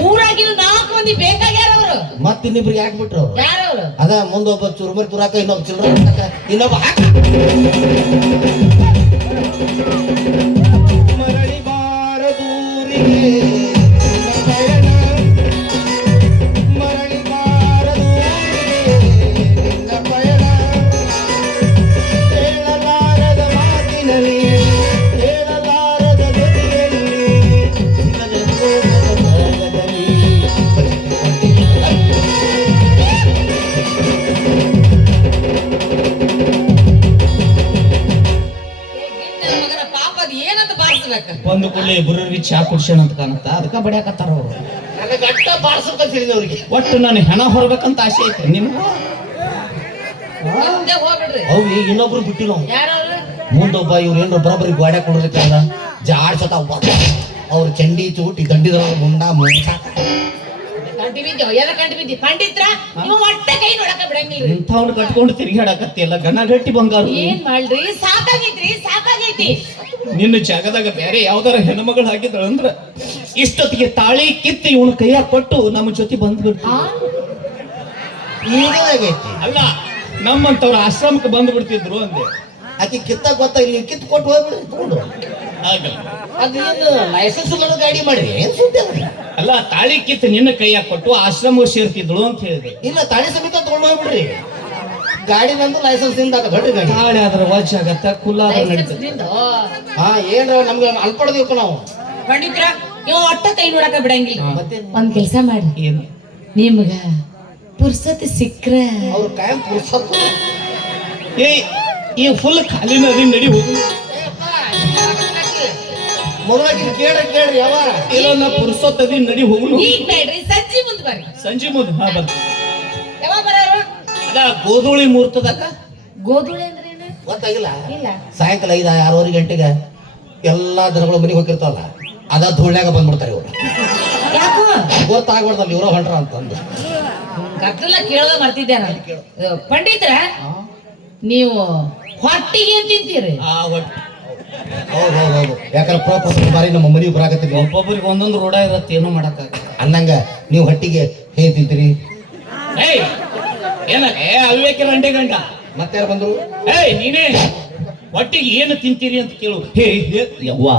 ಊರಾಗಿನ 4 ಮಂದಿ ಬೇಕಾಗ್ಯಾರ ಅವರು ಮತ್ ಇನ್ನಿಬ್ರಿಗೆ ಯಾಕೆ ಬಿಟ್ರು ಅವ್ರು ಯಾರವ್ರು ಅದ ಮುಂದೊಬ್ಬ ಚುರುಮರಿ ತುರಾಕ ಇನ್ನೊಬ್ಬ ಚಿಲ್ಡ್ರ ಇನ್ನೊಬ್ಬ ಮರಳಿ ಬಾರದೂರಿಗೆ ಮರಳಿ ಬಾರದೂರಿಗೆ ನಿನ್ನ ಪಯಣ ಹೇಳಲಾರದ ಮಾತಿನಲ್ಲಿ ಹೇಳಲಾರದ ಜೊತೆಯಲ್ಲಿ ಸಿಗದ ಹೋಗದ ಮಾರ್ಗದಲ್ಲಿ ಮಗನ ಪಾಪ ಅದ್ ಏನಂತ ಬಾರಿಸ್ಬೇಕ ಬಂದು ಕೂಡಲೇ ಇಬ್ಬರಿಗೆ ಚಾ ಕುಡ್ಸ್ಯಾನ ಅಂತ ಕಾಣುತ್ತ ಅದಕ್ಕ ಬಡಿಯಾಕತ್ತಾರ ಅವ್ರು ನನಗೆ ಅಟ್ಟ ಬಾರಿಸ್ಬೇಕಂತ ಹೇಳಿದ ಅವ್ರಿಗೆ ಒಟ್ಟು ನಾನು ಹೆಣ ಹೊರಬೇಕಂತ ಆಸೆ ಐತೆ ನಿಮ್ಗೆ ಮುಂದೆ ಹೋಗ್ಬಿಡ್ರಿ ಅವು ಈಗ ಇನ್ನೊಬ್ರು ಬಿಟ್ಟಿಲ್ಲ ಅವ್ನು. ಯಾರವ್ರು ಮುಂದೊಬ್ಬ ಇವ್ರು ಏನು ಬರೋಬ್ಬರಿ ಗೋಡೆ ಕೊಡೋದಕ್ಕಾಗ ಜಾಡ್ಸತ ಅವ್ರು ಚಂಡಿ ಚೂಟಿ ದಂಡಿದ್ರ ಮುಂಡ ಮುಂಡ ಕಂಟಿ ಬಿದ್ದೆ ಎಲ್ಲ ಕಂಟಿ ಬಿದ್ದಿ ಪಂಡಿತ್ರ ನೀವು ಒಟ್ಟೆ ಕೈ ನೋಡಕ ಬಿಡಂಗಿಲ್ರಿ ಇಂಥವ್ನ ಕಟ್ಕೊಂಡು ತಿರುಗಾಡಕತ್ತಿಯಲ್ಲ ಗಣ ಗಟ್ಟಿ ಬಂಗಾರ ಏನ್ ಮಾಡ್ರಿ ಸಾಕಾಗೈತ್ರಿ ಸಾಕಾಗೈತಿ ನಿನ್ನ ಜಾಗದಾಗ ಬೇರೆ ಯಾವ್ದಾರ ಹೆಣ್ಮಗಳು ಹಾಕಿದಳು ಅಂದ್ರ ಇಷ್ಟೊತ್ತಿಗೆ ತಾಳಿ ಕಿತ್ತಿ ಇವನು ಕೈಯಾಗ ಕೊಟ್ಟು ನಮ್ಮ ಜೊತೆ ಬಂದ್ಬಿಡ್ತು ಆ? ಈಗೈತಿ ಅಲ್ಲ ನಮ್ಮಂತವ್ರ ಆಶ್ರಮಕ್ಕೆ ಬಂದ್ಬಿಡ್ತಿದ್ರು ಅಂದೆ ಆಕೆ ಕಿತ್ತ ಗೊತ್ತ ಇಲ್ಲಿ ಕಿತ್ತು ಕೊಟ್ಟು ಹೋಗ್ಬಿಡ್ರಿ ತಗೊಂಡು ಆಗಲ್ಲ ಅದೇನು ಲೈಸೆನ್ಸ್ ಇಲ್ಲದ ಗಾಡಿ ಮಾಡಿ ಏನ್ ಸುದ್ದಿ ಅದು? ಅಲ್ಲ ತಾಳಿ ಕಿತ್ತು ನಿನ್ನ ಕೈಯಾಗ ಕೊಟ್ಟು ಆಶ್ರಮ ಸೇರ್ತಿದ್ಳು ಅಂತ ಹೇಳಿದೆ ಇಲ್ಲ ತಾಳಿ ಸಮೇತ ತಗೊಂಡು ಹೋಗ್ಬಿಡ್ರಿ ಗಾಡಿ ನಂದು ಲೈಸೆನ್ಸ್ ಇಂದ ದೊಡ್ಡ ಗಾಡಿ ತಾಳಿ ಆದ್ರ ವಾಚ್ ಆಗತ್ತ ಕುಲ್ಲಾದ್ರ ಲೈಸೆನ್ಸ್ ನಡೀತದೆ ದಿಂದ. ಹಾ ಏನ್ರ ನಮ್ಗೆ ಅಲ್ಪಡ್ಬೇಕು ನಾವು ಪಂಡಿತ್ರ ನೀವು ಒಟ್ಟ ಕೈ ನೋಡಕ ಬಿಡಂಗಿಲ್ಲ ಮತ್ತೆ ಒಂದ್ ಕೆಲ್ಸ ಮಾಡಿ ಏನು ನಿಮ್ಗ ಪುರ್ಸತಿ ಸಿಕ್ಕ್ರ ಅವ್ರ ಕಾಯಂ ಪುರುಸತ್ತು ಏ ಈ ಫುಲ್ ಖಾಲಿ ನದಿ ನಡಿ ಹೋಗು ಮೊದಲಾಗಿ ಕೇಳ್ರಿ ಯಾವ ಇಲ್ಲ ನಾ ಪುರುಸೋತ್ತದಿ ನಡಿ ಹೋಗುನು ಈಗ ಬೇಡ್ರಿ ಸಂಜೆ ಮುಂದ್ ಬರ್ರಿ ಸಂಜೆ ಮುಂದೆ ಹಾ ಬರ್ತ ಯಾವಾಗ ಬರೋರು ಅದ ಗೋಧೂಳಿ ಮುಹೂರ್ತದಾಗ ಗೋಧುಳಿ ಅಂದ್ರೆ ಏನು ಗೊತ್ತಾಗಿಲ್ಲ ಇಲ್ಲ ಸಾಯಂಕಾಲ 5-6 ಗಂಟೆಗೆ ಎಲ್ಲಾ ದನಗಳು ಮನೆಗೆ ಹೋಗಿರ್ತಾವಲ್ಲ ಅದ ಧೂಳ್ಯಾಗ ಬಂದ್ಬಿಡ್ತಾರೆ ಇವ್ರು ಯಾಕೋ ಗೊತ್ತಾಗ್ಬಾರ್ದಲ್ಲ ಇವ್ರ ಹೊಂಟ್ರ ಅಂತಂದು ಕತ್ತಲ ಕೇಳೋದ ಮರ್ತಿದ್ದೆ ನಾನು ಪಂಡಿತ್ರ ನೀವು ಹೊಟ್ಟಿಗೆ ಏನ್ ತಿಂತೀರಿ ಆ ಒಟ್ಟು ಹೌದು ಯಾಕಂದ್ರೆ ಪ್ರೊಫೆಸರ್ ಬಾರಿ ನಮ್ಮ ಮನೆಗೆ ಬರಾಕತ್ತೀವಿ ಒಬ್ಬೊಬ್ಬರಿಗೆ ಒಂದೊಂದು ರೋಡ ಇರತ್ತೆ ಏನು ಮಾಡಕ್ಕಾಗ ಅನ್ನಂಗ ನೀವು ಹೊಟ್ಟಿಗೆ ಹೇಗ್ ತಿಂತೀರಿ ಏಯ್ ಏನ ಏ ಅವಿವೇಕಿ ರಂಡೆ ಗಂಡ ಮತ್ತೆ ಯಾರು ಬಂದ್ರು ಏಯ್ ನೀನೇ ಒಟ್ಟಿಗೆ ಏನು ತಿಂತೀರಿ ಅಂತ ಕೇಳು ಹೇ ಯವ್ವಾ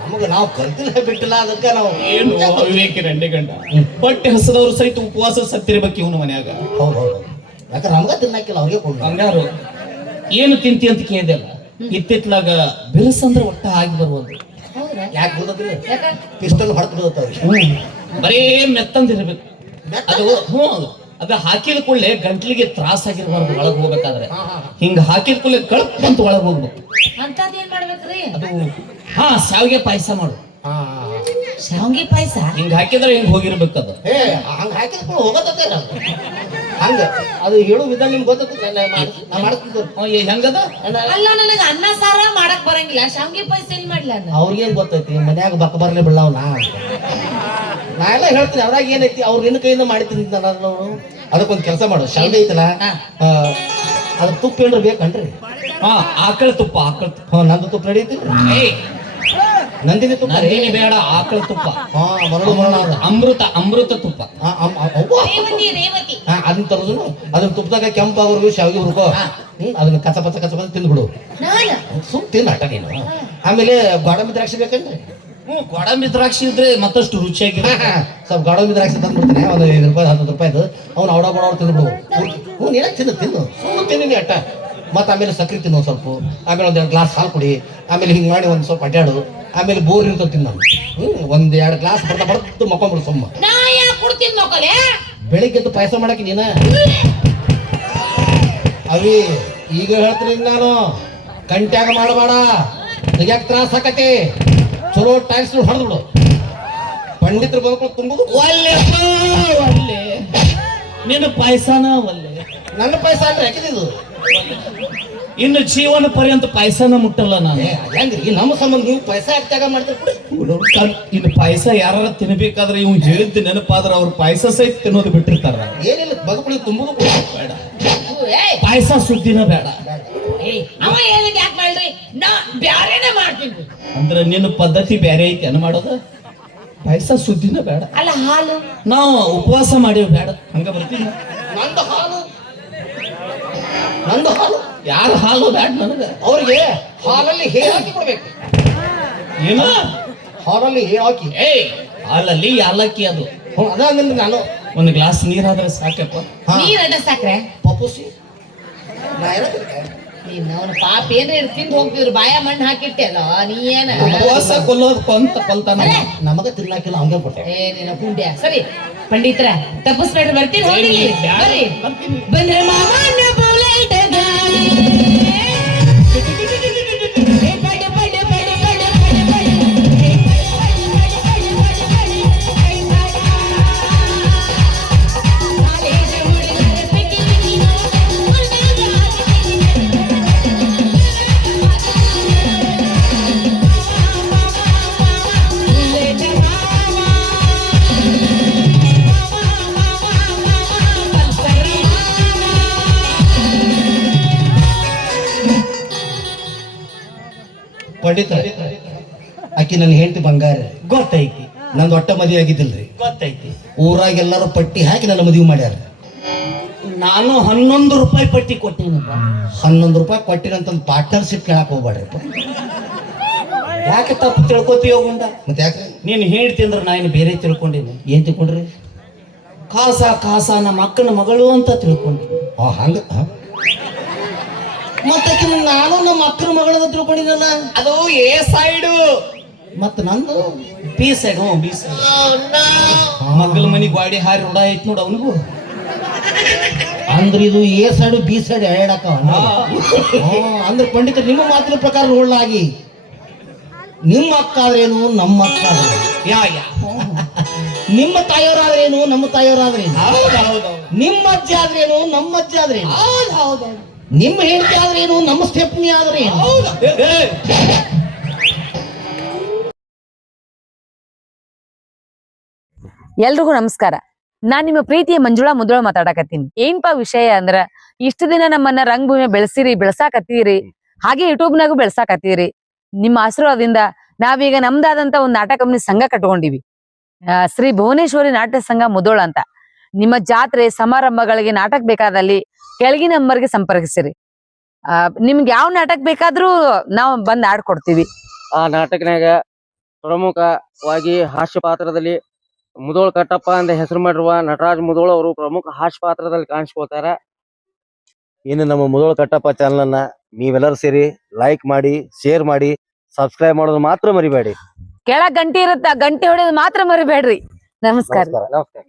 ನಮಗೆ ನಾವು ಕಲ್ತಿಲ್ಲ ಬಿಟ್ಟಿಲ್ಲ ಅದಕ್ಕೆ ನಾವು ಏನು ಅವಿವೇಕಿ ರಂಡೆ ಗಂಡ ಹೊಟ್ಟೆ ಹಸದವ್ರು ಸಹಿತ ಉಪವಾಸ ಸತ್ತಿರ್ಬೇಕು ಇವನು ಮನ್ಯಾಗ ಹೌದು ಯಾಕಂದ್ರೆ ನಮ್ಗ ತಿನ್ನಕ್ಕಿಲ್ಲ ಅವ್ರಿಗೆ ಕೊಡು ಹಂಗಾರು ಏನು ತಿಂತಿ ಅಂತ ಕೇಳಿದೆಲ್ಲ ಇತ್ತಿತ್ಲಾಗ ಬಿರುಸಂದ್ರ ಒಟ್ಟ ಆಗಿ ಬರುವುದು ಹೌದಾ ಯಾಕೆ ಗೊತ್ತಿಲ್ಲ ಯಾಕ ಪಿಸ್ಟಲ್ ಹೊಡೆದು ಬಿಡುತ್ತವ್ರಿ ಬರೇ ಮೆತ್ತಂದಿರ್ಬೇಕು ಅದು ಅದ ಹಾಕಿದ ಕೂಡಲೇ ಗಂಟ್ಲಿಗೆ ತ್ರಾಸ ಆಗಿರ್ಬಾರ್ದು ಒಳಗ್ ಹೋಗ್ಬೇಕಾದ್ರೆ ಹಿಂಗ ಹಾಕಿದ ಕೂಡಲೇ ಕಳಪ್ ಬಂತ ಒಳಗ್ ಹೋಗ್ಬೇಕು ಅಂತದ್ ಏನ್ ಮಾಡ್ಬೇಕ್ರಿ ಅದು ಹಾ ಶಾವಿಗೆ ಪಾಯಸ ಮಾಡು ಶಾವ್ಗಿ ಪಾಯಸ ಹಿಂಗ ಹಾಕಿದ್ರೆ ಹಿಂಗ್ ಹೋಗಿರ್ಬೇಕು ಅದು ಏ ಹಂಗ ಹಾಕಿದ್ಕೊಂಡು ಹೋಗತ್ತೆ ಹಂಗ ಅದು ಹೇಳು ವಿಧಾನ ನಿಮ್ಗೆ ಗೊತ್ತೈತಿ ನಾ ಮಾಡ್ತಿದ್ದೆ ಹೆಂಗದ ಅಲ್ಲ ನನಗ ಅನ್ನ ಸಾರ ಮಾಡಕ್ ಬರಂಗಿಲ್ಲ ಶಾವ್ಗಿ ಪಾಯಸ ಏನ್ ಮಾಡ್ಲ ನಾನು ಅವ್ರಿಗೇನ್ ಗೊತ್ತೈತಿ ಮನ್ಯಾಗ ಬಕ್ಕ ಬರ್ಲಿ ಬಿಡವ್ ನಾ ಎಲ್ಲ ಹೇಳ್ತೀನಿ ಅದ್ರಾಗ ಏನೈತಿ ಅವ್ರ ನಿನ್ನ ಕೈಯಿಂದ ಮಾಡ್ತೀನಿ ನಾನು ಅದಕ್ಕೊಂದು ಕೆಲಸ ಮಾಡು ಶಾವಿಗೆ ಐತಲ್ಲ ಅದ್ರ ತುಪ್ಪ ಏನ್ರ ಬೇಕನ್ರಿ ಹಾ ಆಕಳ ತುಪ್ಪ ನಂದು ತುಪ್ಪ ನಡೀತಿಲ್ರಿ ಏಯ್ ನಂದಿನಿ ತುಪ್ಪ ರೀ. ನಂದಿನಿ ಬೇಡ ಆಕಳ ತುಪ್ಪ ಮರಳು ಅದ ಅಮೃತ ತುಪ್ಪ ರೇವತಿ ರೇವತಿ ಅದನ್ನ ತರೋದು ಅದನ್ನ ತುಪ್ಪದಾಗ ಕೆಂಪಾಗೋರ್ಗು ಶಾವಿಗೆ ಹುರ್ಕೋ ಅದನ್ನ ಕಸ ಪಚ ತಿಂದ್ಬಿಡು ನಾನ ಸುಮ್ ತಿನ್ನ ಅಟ ನೀನು ಆಮೇಲೆ ಗೋಡಂಬಿ ದ್ರಾಕ್ಷಿ ಬೇಕಂದ್ರೆ ಗೋಡಂಬಿ ದ್ರಾಕ್ಷಿ ಇದ್ರೆ ಮತ್ತಷ್ಟು ರುಚಿಯಾಗಿರ ಸ್ವಲ್ಪ ಗೋಡಂಬಿ ದ್ರಾಕ್ಷಿ ತಂದ್ಬಿಡ್ತೀನಿ ಒಂದು 5 ರೂಪಾಯಿ 10 ರೂಪಾಯಿದು ಅವ್ನು ಅವಡ ಬಡವ್ರು ತಿಂದ್ಬಿಡು ಹ್ಞೂ ನೀನ ತಿನ್ನು ಸುಮ್ಮನೆ ತಿನ್ನಿ ಅಟ್ಟ ಮತ್ತು ಆಮೇಲೆ ಸಕ್ರೆ ತಿನ್ನು ಸ್ವಲ್ಪ ಆಮೇಲೆ ಒಂದೆರಡು ಗ್ಲಾಸ್ ಹಾಲು ಕುಡಿ ಆಮೇಲೆ ಹಿಂಗೆ ಮಾಡಿ ಒಂದು ಸ್ವಲ್ಪ ಅಡ್ಡಾಡು ಆಮೇಲೆ ಬೋರ್ ನಿಂತ ತಿನ್ನು ಒಂದೆರಡು ಗ್ಲಾಸ್ ಬರ್ದು ಮಕ್ಕೊಂಬಿಡು ಸುಮ್ಮ ನಾ ಯಾಕೆ ಕೊಡ್ತೀನಿ ಮಕ್ಕಳೇ ಬೆಳಿಗ್ಗೆದ್ದು ಪಾಯಸ ಮಾಡಕ್ಕೆ ನೀನ ಅವಿ ಈಗ ಹೇಳ್ತೀನಿ ನಾನು ಕಂಟ್ಯಾಗ ಮಾಡಬೇಡ ತೆಗ್ಯಾಕ ತ್ರಾಸ ಆಕತಿ ಚಲೋ ಟೈಲ್ಸ್ ಹೊಡೆದ್ಬಿಡು ಪಂಡಿತರು ಬಂದ್ಕೊಂಡು ತುಂಬುದು ಒಲ್ಲೆ ಒಲ್ಲೆ ನಿನ್ನ ಪಾಯಸನ ಒಲ್ಲೆ ನನ್ನ ಪಾಯಸ ಅಂದ್ರೆ ಯಾಕಿದು ಇನ್ನು ಜೀವನ ಪರ್ಯಂತ ಪಾಯಸನ ಮುಟ್ಟಲ್ಲ ನಾನು. ಹೆಂಗ್ರಿ ನಮ್ಮ ಸಂಬಂಧ ನೀವು ಪೈಸಾ ಯಾಕೆ ತ್ಯಾಗ ಮಾಡ್ತೀರಿ? ಇನ್ನು ಪಾಯಸ ಯಾರ ತಿನ್ಬೇಕಾದ್ರೆ ಇವ್ ಹೇಳಿದ್ದು ನೆನಪಾದ್ರ ಅವ್ರ ಪಾಯಸ ಸಹಿತ ತಿನ್ನೋದು ಬಿಟ್ಟಿರ್ತಾರ. ಏನಿಲ್ಲ ಬದುಕುಳಿ ತುಂಬುದು ಬೇಡ. ಏಯ್ ಪಾಯಸ ಸುದ್ದಿನ ಬೇಡ. ಅವ ಏನಕ್ಕೆ ಯಾಕೆ ಮಾಡ್ರಿ, ನಾ ಬ್ಯಾರೇನೆ ಮಾಡ್ತೀನಿ. ಅಂದ್ರೆ ನಿನ್ನ ಪದ್ಧತಿ ಬೇರೆ ಐತಿ ಅನ್ನ ಮಾಡೋದು. ಪಾಯಸ ಸುದ್ದಿನ ಬೇಡ. ಅಲ್ಲ ಹಾಲು ನಾವು ಉಪವಾಸ ಮಾಡೇವಿ ಬೇಡ. ಹಂಗ ಬರ್ತೀನಿ. ನಂದು ಹಾಲು ಯಾರ ಹಾಲು ಬೇಡ ನನಗ. ಅವ್ರಿಗೆ ಹಾಲಲ್ಲಿ ಹೇ ಹಾಕಿ ಕೊಡ್ಬೇಕು. ಏನು ಹಾಲಲ್ಲಿ ಹೇ ಹಾಕಿ ಏಯ್ ಹಾಲಲ್ಲಿ ಯಾಲಕ್ಕಿ ಅದು. ಅದಂದ್ರೆ ನಾನು ಒಂದು ಗ್ಲಾಸ್ ನೀರಾದ್ರೆ ಸಾಕಪ್ಪ. ನೀರ್ ಅಡ್ಡ ಸಾಕ್ರೆ ಪಪ್ಪುಸಿ ನಾ ಅವನ ಪಾಪ ಏನ್ರ ತಿಂದು ಹೋಗ್ತಿದ್ರು, ಬಾಯ ಮಣ್ಣು ಹಾಕಿಟ್ಟೆ ಅಲ್ಲ ನೀ ಏನ ಉಪವಾಸ ಕೊಲ್ಲೋದು ಕೊಲ್ತಾನ. ನಮಗ ತಿನ್ನಾಕಿಲ್ಲ ಅವಂಗೆ ಕೊಟ್ಟೆ. ಏನಿನ ಪುಂಡ್ಯ. ಸರಿ ಪಂಡಿತರ ತಪ್ಪಿಸ್ಬೇಡ್ರಿ, ಬರ್ತೀನಿ ಹೋಗಿ ಬರ್ರಿ. ಬಂದ್ರೆ ಮಾವನ ಬುಲೆಟ್ ಗಾಡಿ. ಪಂಡಿತ ಆಕಿ ನನ್ನ ಹೆಂಡತಿ ಬಂಗಾರ. ಗೊತ್ತೈತಿ. ನಂದು ಒಟ್ಟ ಮದುವೆ ಆಗಿದ್ದಿಲ್ರಿ. ಗೊತ್ತೈತಿ. ಊರಾಗ ಎಲ್ಲರೂ ಪಟ್ಟಿ ಹಾಕಿ ನನ್ನ ಮದುವೆ ಮಾಡ್ಯಾರ. ನಾನು 11 ರೂಪಾಯಿ ಪಟ್ಟಿ ಕೊಟ್ಟೇನಪ್ಪ. 11 ರೂಪಾಯಿ ಕೊಟ್ಟಿರಂತ ಪಾರ್ಟ್ನರ್ಶಿಪ್ ಕೇಳಕ್ ಹೋಗ್ಬೇಡ್ರಿಪ್ಪ. ಯಾಕೆ ತಪ್ಪು ತಿಳ್ಕೊತೀಯ ಗುಂಡ? ಮತ್ತೆ ಯಾಕೆ ನೀನು ಹೇಳ್ತಿ ಅಂದ್ರೆ ನಾನು ಬೇರೆ ತಿಳ್ಕೊಂಡಿನಿ. ಏನ್ ತಿಳ್ಕೊಂಡ್ರಿ? ಕಾಸ ನಮ್ಮ ಅಕ್ಕನ ಮಗಳು ಅಂತ ತಿಳ್ಕೊಂಡಿ. ಹಂಗ ಮತ್ತೆ ನಾನು ನಮ್ಮ ಅಕ್ಕನ ಮಗಳದ ತಿಳ್ಕೊಂಡಿದ್ದಲ್ಲ. ಅದು ಎ ಸೈಡು, ಮತ್ತ ನಂದು ಬಿ ಸೈಡ್. ಬಿ ಸೈಡ್ ಮಗ್ಲ ಮನಿ ಗಾಡಿ ಹಾರಿ ರೂಢ ಐತ್ ನೋಡು ಅವನಿಗೂ. ಅಂದ್ರೆ ಇದು ಎ ಸೈಡ್ ಬಿ ಸೈಡ್ ಎರಡಕ್ಕ. ಅಂದ್ರೆ ಪಂಡಿತ ನಿಮ್ಮ ಮಾತಿನ ಪ್ರಕಾರ ನೋಡ್ಲಾಗಿ ನಿಮ್ಮ ಅಕ್ಕ ಆದ್ರೇನು, ನಮ್ಮ ಅಕ್ಕ ಆದ್ರೇನು, ಯಾ ನಿಮ್ಮ ತಾಯಿಯವರಾದ್ರೇನು, ನಮ್ಮ ತಾಯಿಯವರಾದ್ರೇನು, ಹೌದೌದು. ನಿಮ್ಮ ಅಜ್ಜಿ ಆದ್ರೇನು, ನಮ್ಮ ಅಜ್ಜಿ ಆದ್ರೇನು, ಹೌದು ನಿಮ್ಮ ಹೆಂಡತಿ ಆದ್ರೇನು, ನಮ್ಮ ಸ್ಟೆಪ್ನಿ ಆದ್ರೇನು. ಎಲ್ರಿಗೂ ನಮಸ್ಕಾರ. ನಾನ್ ನಿಮ್ಮ ಪ್ರೀತಿಯ ಮಂಜುಳಾ ಮುದುಳ ಮಾತಾಡಕತ್ತೀನಿ. ಏನಪ್ಪಾ ವಿಷಯ ಅಂದ್ರ, ಇಷ್ಟು ದಿನ ನಮ್ಮನ್ನ ರಂಗಭೂಮಿ ಬೆಳೆಸಿರಿ, ಬೆಳ್ಸಾಕತ್ತೀರಿ, ಹಾಗೆ ಯೂಟ್ಯೂಬ್ನಾಗೂ ಬೆಳ್ಸಾಕತ್ತೀರಿ. ನಿಮ್ಮ ಆಶೀರ್ವಾದದಿಂದ ನಾವೀಗ ನಮ್ದಾದಂತ ಒಂದು ನಾಟಕ ಕಂಪನಿ ಸಂಘ ಕಟ್ಕೊಂಡಿವಿ, ಶ್ರೀ ಭುವನೇಶ್ವರಿ ನಾಟ್ಯ ಸಂಘ ಮುದೋಳ ಅಂತ. ನಿಮ್ಮ ಜಾತ್ರೆ ಸಮಾರಂಭಗಳಿಗೆ ನಾಟಕ ಬೇಕಾದಲ್ಲಿ ಕೆಳಗಿನ ನಂಬರ್ಗೆ ಸಂಪರ್ಕಿಸಿರಿ. ನಿಮ್ಗೆ ಯಾವ ನಾಟಕ ಬೇಕಾದ್ರೂ ನಾವು ಬಂದ್ ಆಡ್ಕೊಡ್ತೀವಿ. ಆ ನಾಟಕನಾಗ ಪ್ರಮುಖವಾಗಿ ಹಾಸ್ಯ ಪಾತ್ರದಲ್ಲಿ ಮುದೋಳ್ ಕಟ್ಟಪ್ಪ ಅಂತ ಹೆಸರು ಮಾಡಿರುವ ನಟರಾಜ್ ಮುದೋಳ್ ಅವರು ಪ್ರಮುಖ ಹಾಸ್ಯ ಪಾತ್ರದಲ್ಲಿ ಕಾಣಿಸ್ಕೊಳ್ತಾರ. ಇನ್ನು ನಮ್ಮ ಮುದೋಳ್ ಕಟ್ಟಪ್ಪ ಚಾನಲ್ ಅನ್ನ ನೀವೆಲ್ಲರೂ ಸೇರಿ ಲೈಕ್ ಮಾಡಿ, ಶೇರ್ ಮಾಡಿ, ಸಬ್ಸ್ಕ್ರೈಬ್ ಮಾಡೋದು ಮಾತ್ರ ಮರಿಬೇಡಿ. ಕೆಳಗ್ ಗಂಟೆ ಇರುತ್ತ, ಗಂಟೆ ಹೊಡೆಯೋದು ಮಾತ್ರ ಮರಿಬೇಡ್ರಿ. ನಮಸ್ಕಾರ. ನಮಸ್ಕಾರ.